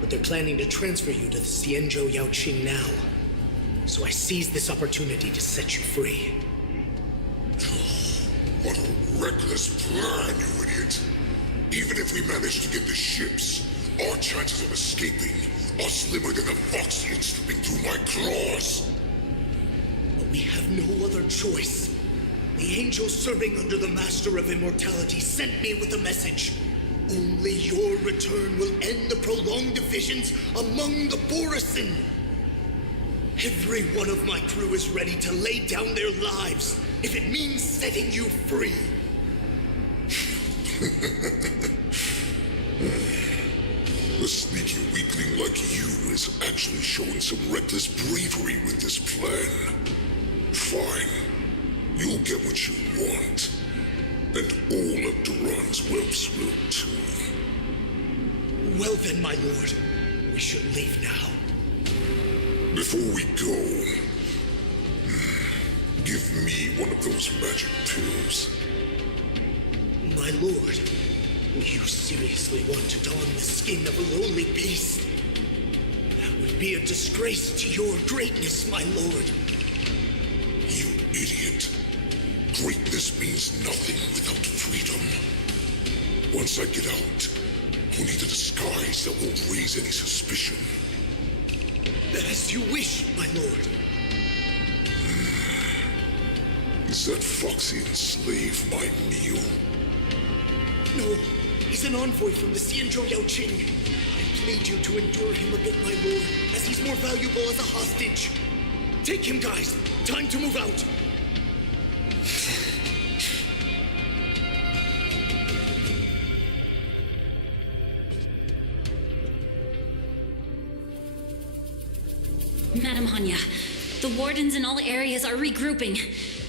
but they're planning to transfer you to the Xianzhou Yaoqing now. So I seized this opportunity to set you free. What a reckless plan, you idiot! Even if we manage to get the ships, our chances of escaping are slimmer than a Foxian slipping through my claws. But we have no other choice. The angel serving under the Master of Immortality sent me with a message. Only your return will end the prolonged divisions among the Borisin. Every one of my crew is ready to lay down their lives if it means setting you free. A sneaky weakling like you is actually showing some reckless bravery with this plan. Fine. You'll get what you want. And all of Duran's whelps will too. Well then, my lord, we should leave now. Before we go, give me one of those magic pills. My lord, you seriously want to don the skin of a lowly beast? That would be a disgrace to your greatness, my lord. You idiot. Greatness means nothing without freedom. Once I get out, I'll need a disguise that won't raise any suspicion. As you wish, my lord. Is that Foxian slave my meal? No, he's an envoy from the Xianzhou Yaoqing. I plead you to endure him a bit, my lord, as he's more valuable as a hostage. Take him, guys. Time to move out. Madam Hanya, the wardens in all areas are regrouping.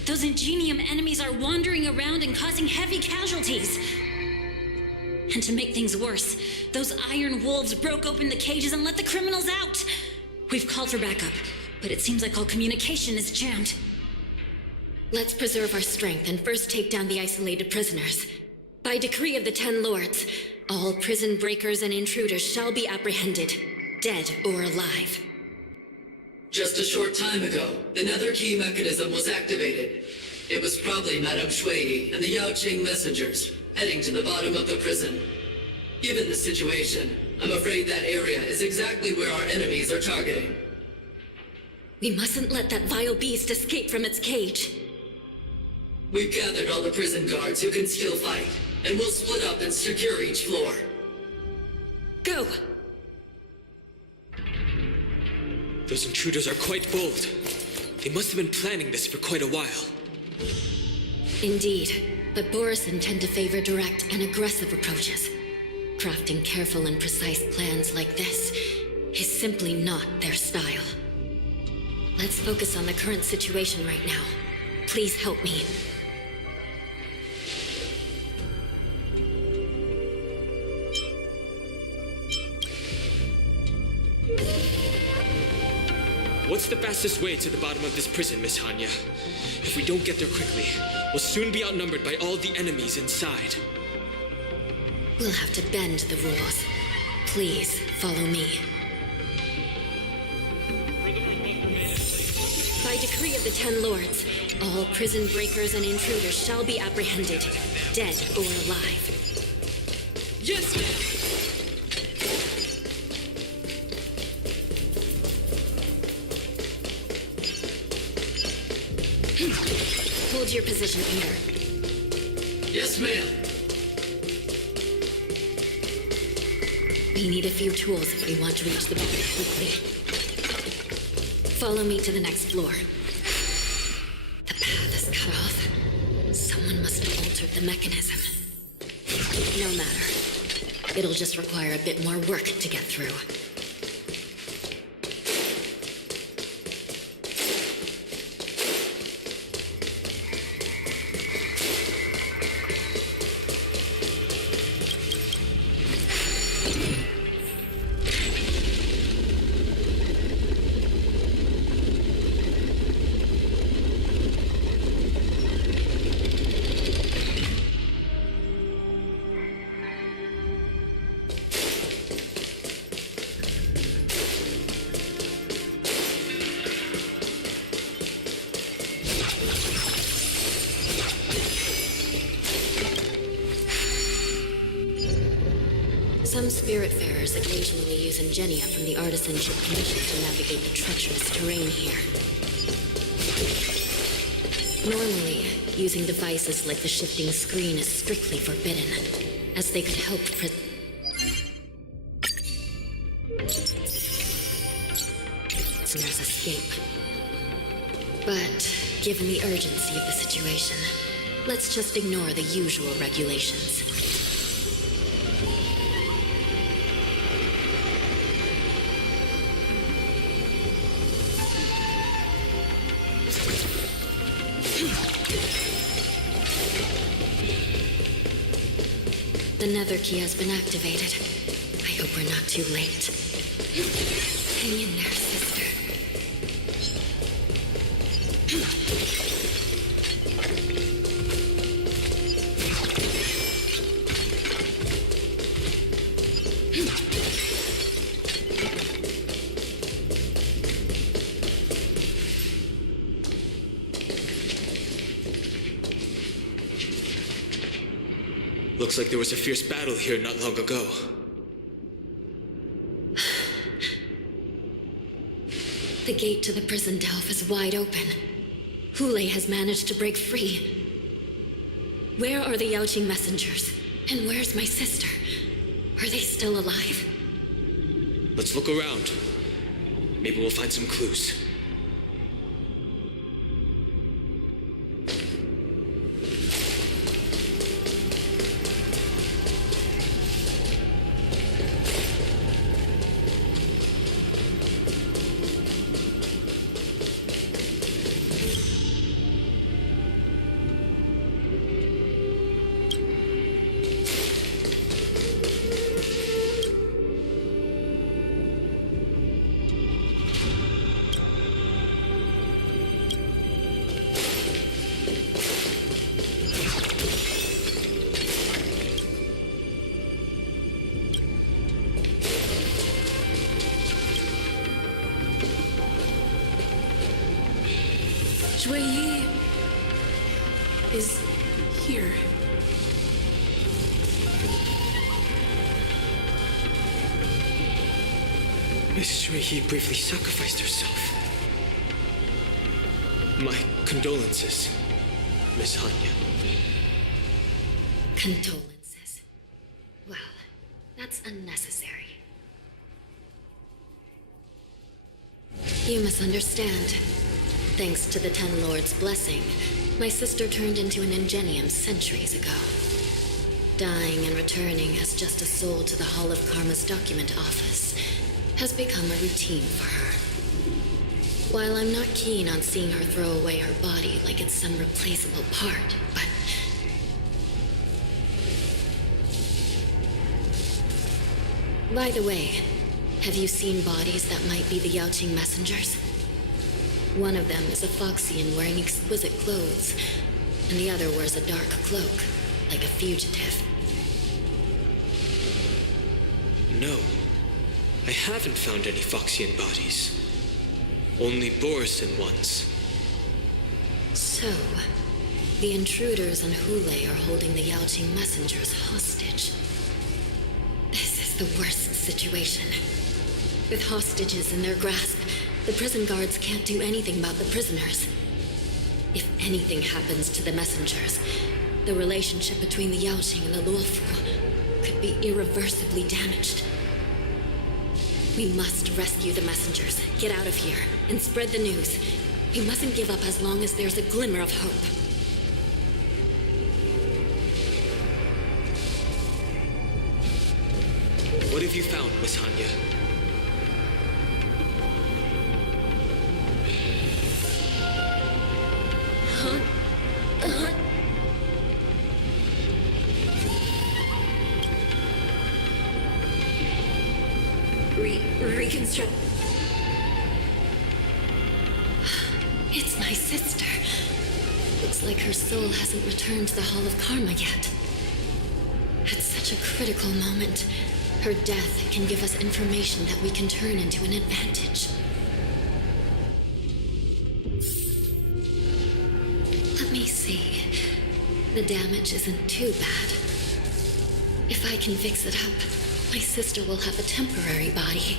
Those Ingenium enemies are wandering around and causing heavy casualties. And to make things worse, those iron wolves broke open the cages and let the criminals out. We've called for backup, but it seems like all communication is jammed. Let's preserve our strength and first take down the isolated prisoners. By decree of the 10 Lords, all prison breakers and intruders shall be apprehended, dead or alive. Just a short time ago, the nether key mechanism was activated. It was probably Madame Shuidi and the Yaoqing messengers, heading to the bottom of the prison. Given the situation, I'm afraid that area is exactly where our enemies are targeting. We mustn't let that vile beast escape from its cage. We've gathered all the prison guards who can still fight, and we'll split up and secure each floor. Go! Those intruders are quite bold. They must have been planning this for quite a while. Indeed, but Borisin tend to favor direct and aggressive approaches. Crafting careful and precise plans like this is simply not their style. Let's focus on the current situation right now. Please help me. What's the fastest way to the bottom of this prison, Miss Hanya? If we don't get there quickly, we'll soon be outnumbered by all the enemies inside. We'll have to bend the rules. Please, follow me. By decree of the 10 Lords, all prison breakers and intruders shall be apprehended, dead or alive. Yes, ma'am! Hold your position here. Yes, ma'am. We need a few tools if we want to reach the bottom quickly. Follow me to the next floor. The path is cut off. Someone must have altered the mechanism. No matter. It'll just require a bit more work to get through. Some Spiritfarers occasionally use ingenia from the Artisanship Commission to navigate the treacherous terrain here. Normally, using devices like the shifting screen is strictly forbidden, as they could help prisoners escape. But, given the urgency of the situation, let's just ignore the usual regulations. The nether key has been activated. I hope we're not too late. Hang in there, sister. Looks like there was a fierce battle here not long ago. The gate to the prison delve is wide open. Hule has managed to break free. Where are the Yaoqing messengers? And where's my sister? Are they still alive? Let's look around. Maybe we'll find some clues. Shui Yi is here. Miss Shui briefly sacrificed herself. My condolences, Miss Hanya. Condolences. Well, that's unnecessary. You misunderstand. Thanks to the Ten Lords' blessing, my sister turned into an Ingenium centuries ago. Dying and returning as just a soul to the Hall of Karma's document office has become a routine for her. While I'm not keen on seeing her throw away her body like it's some replaceable part, but... By the way, have you seen bodies that might be the Yaoqing messengers? One of them is a Foxian wearing exquisite clothes, and the other wears a dark cloak, like a fugitive. No, I haven't found any Foxian bodies. Only Borisan ones. So, the intruders and Hule are holding the Yaoqing messengers hostage. This is the worst situation. With hostages in their grasp, the prison guards can't do anything about the prisoners. If anything happens to the messengers, the relationship between the Yaoqing and the Luofu could be irreversibly damaged. We must rescue the messengers, get out of here, and spread the news. We mustn't give up as long as there's a glimmer of hope. What have you found, Miss Hanya? Reconstruct. It's my sister. Looks like her soul hasn't returned to the Hall of Karma yet. At such a critical moment, her death can give us information that we can turn into an advantage. Let me see. The damage isn't too bad. If I can fix it up, my sister will have a temporary body.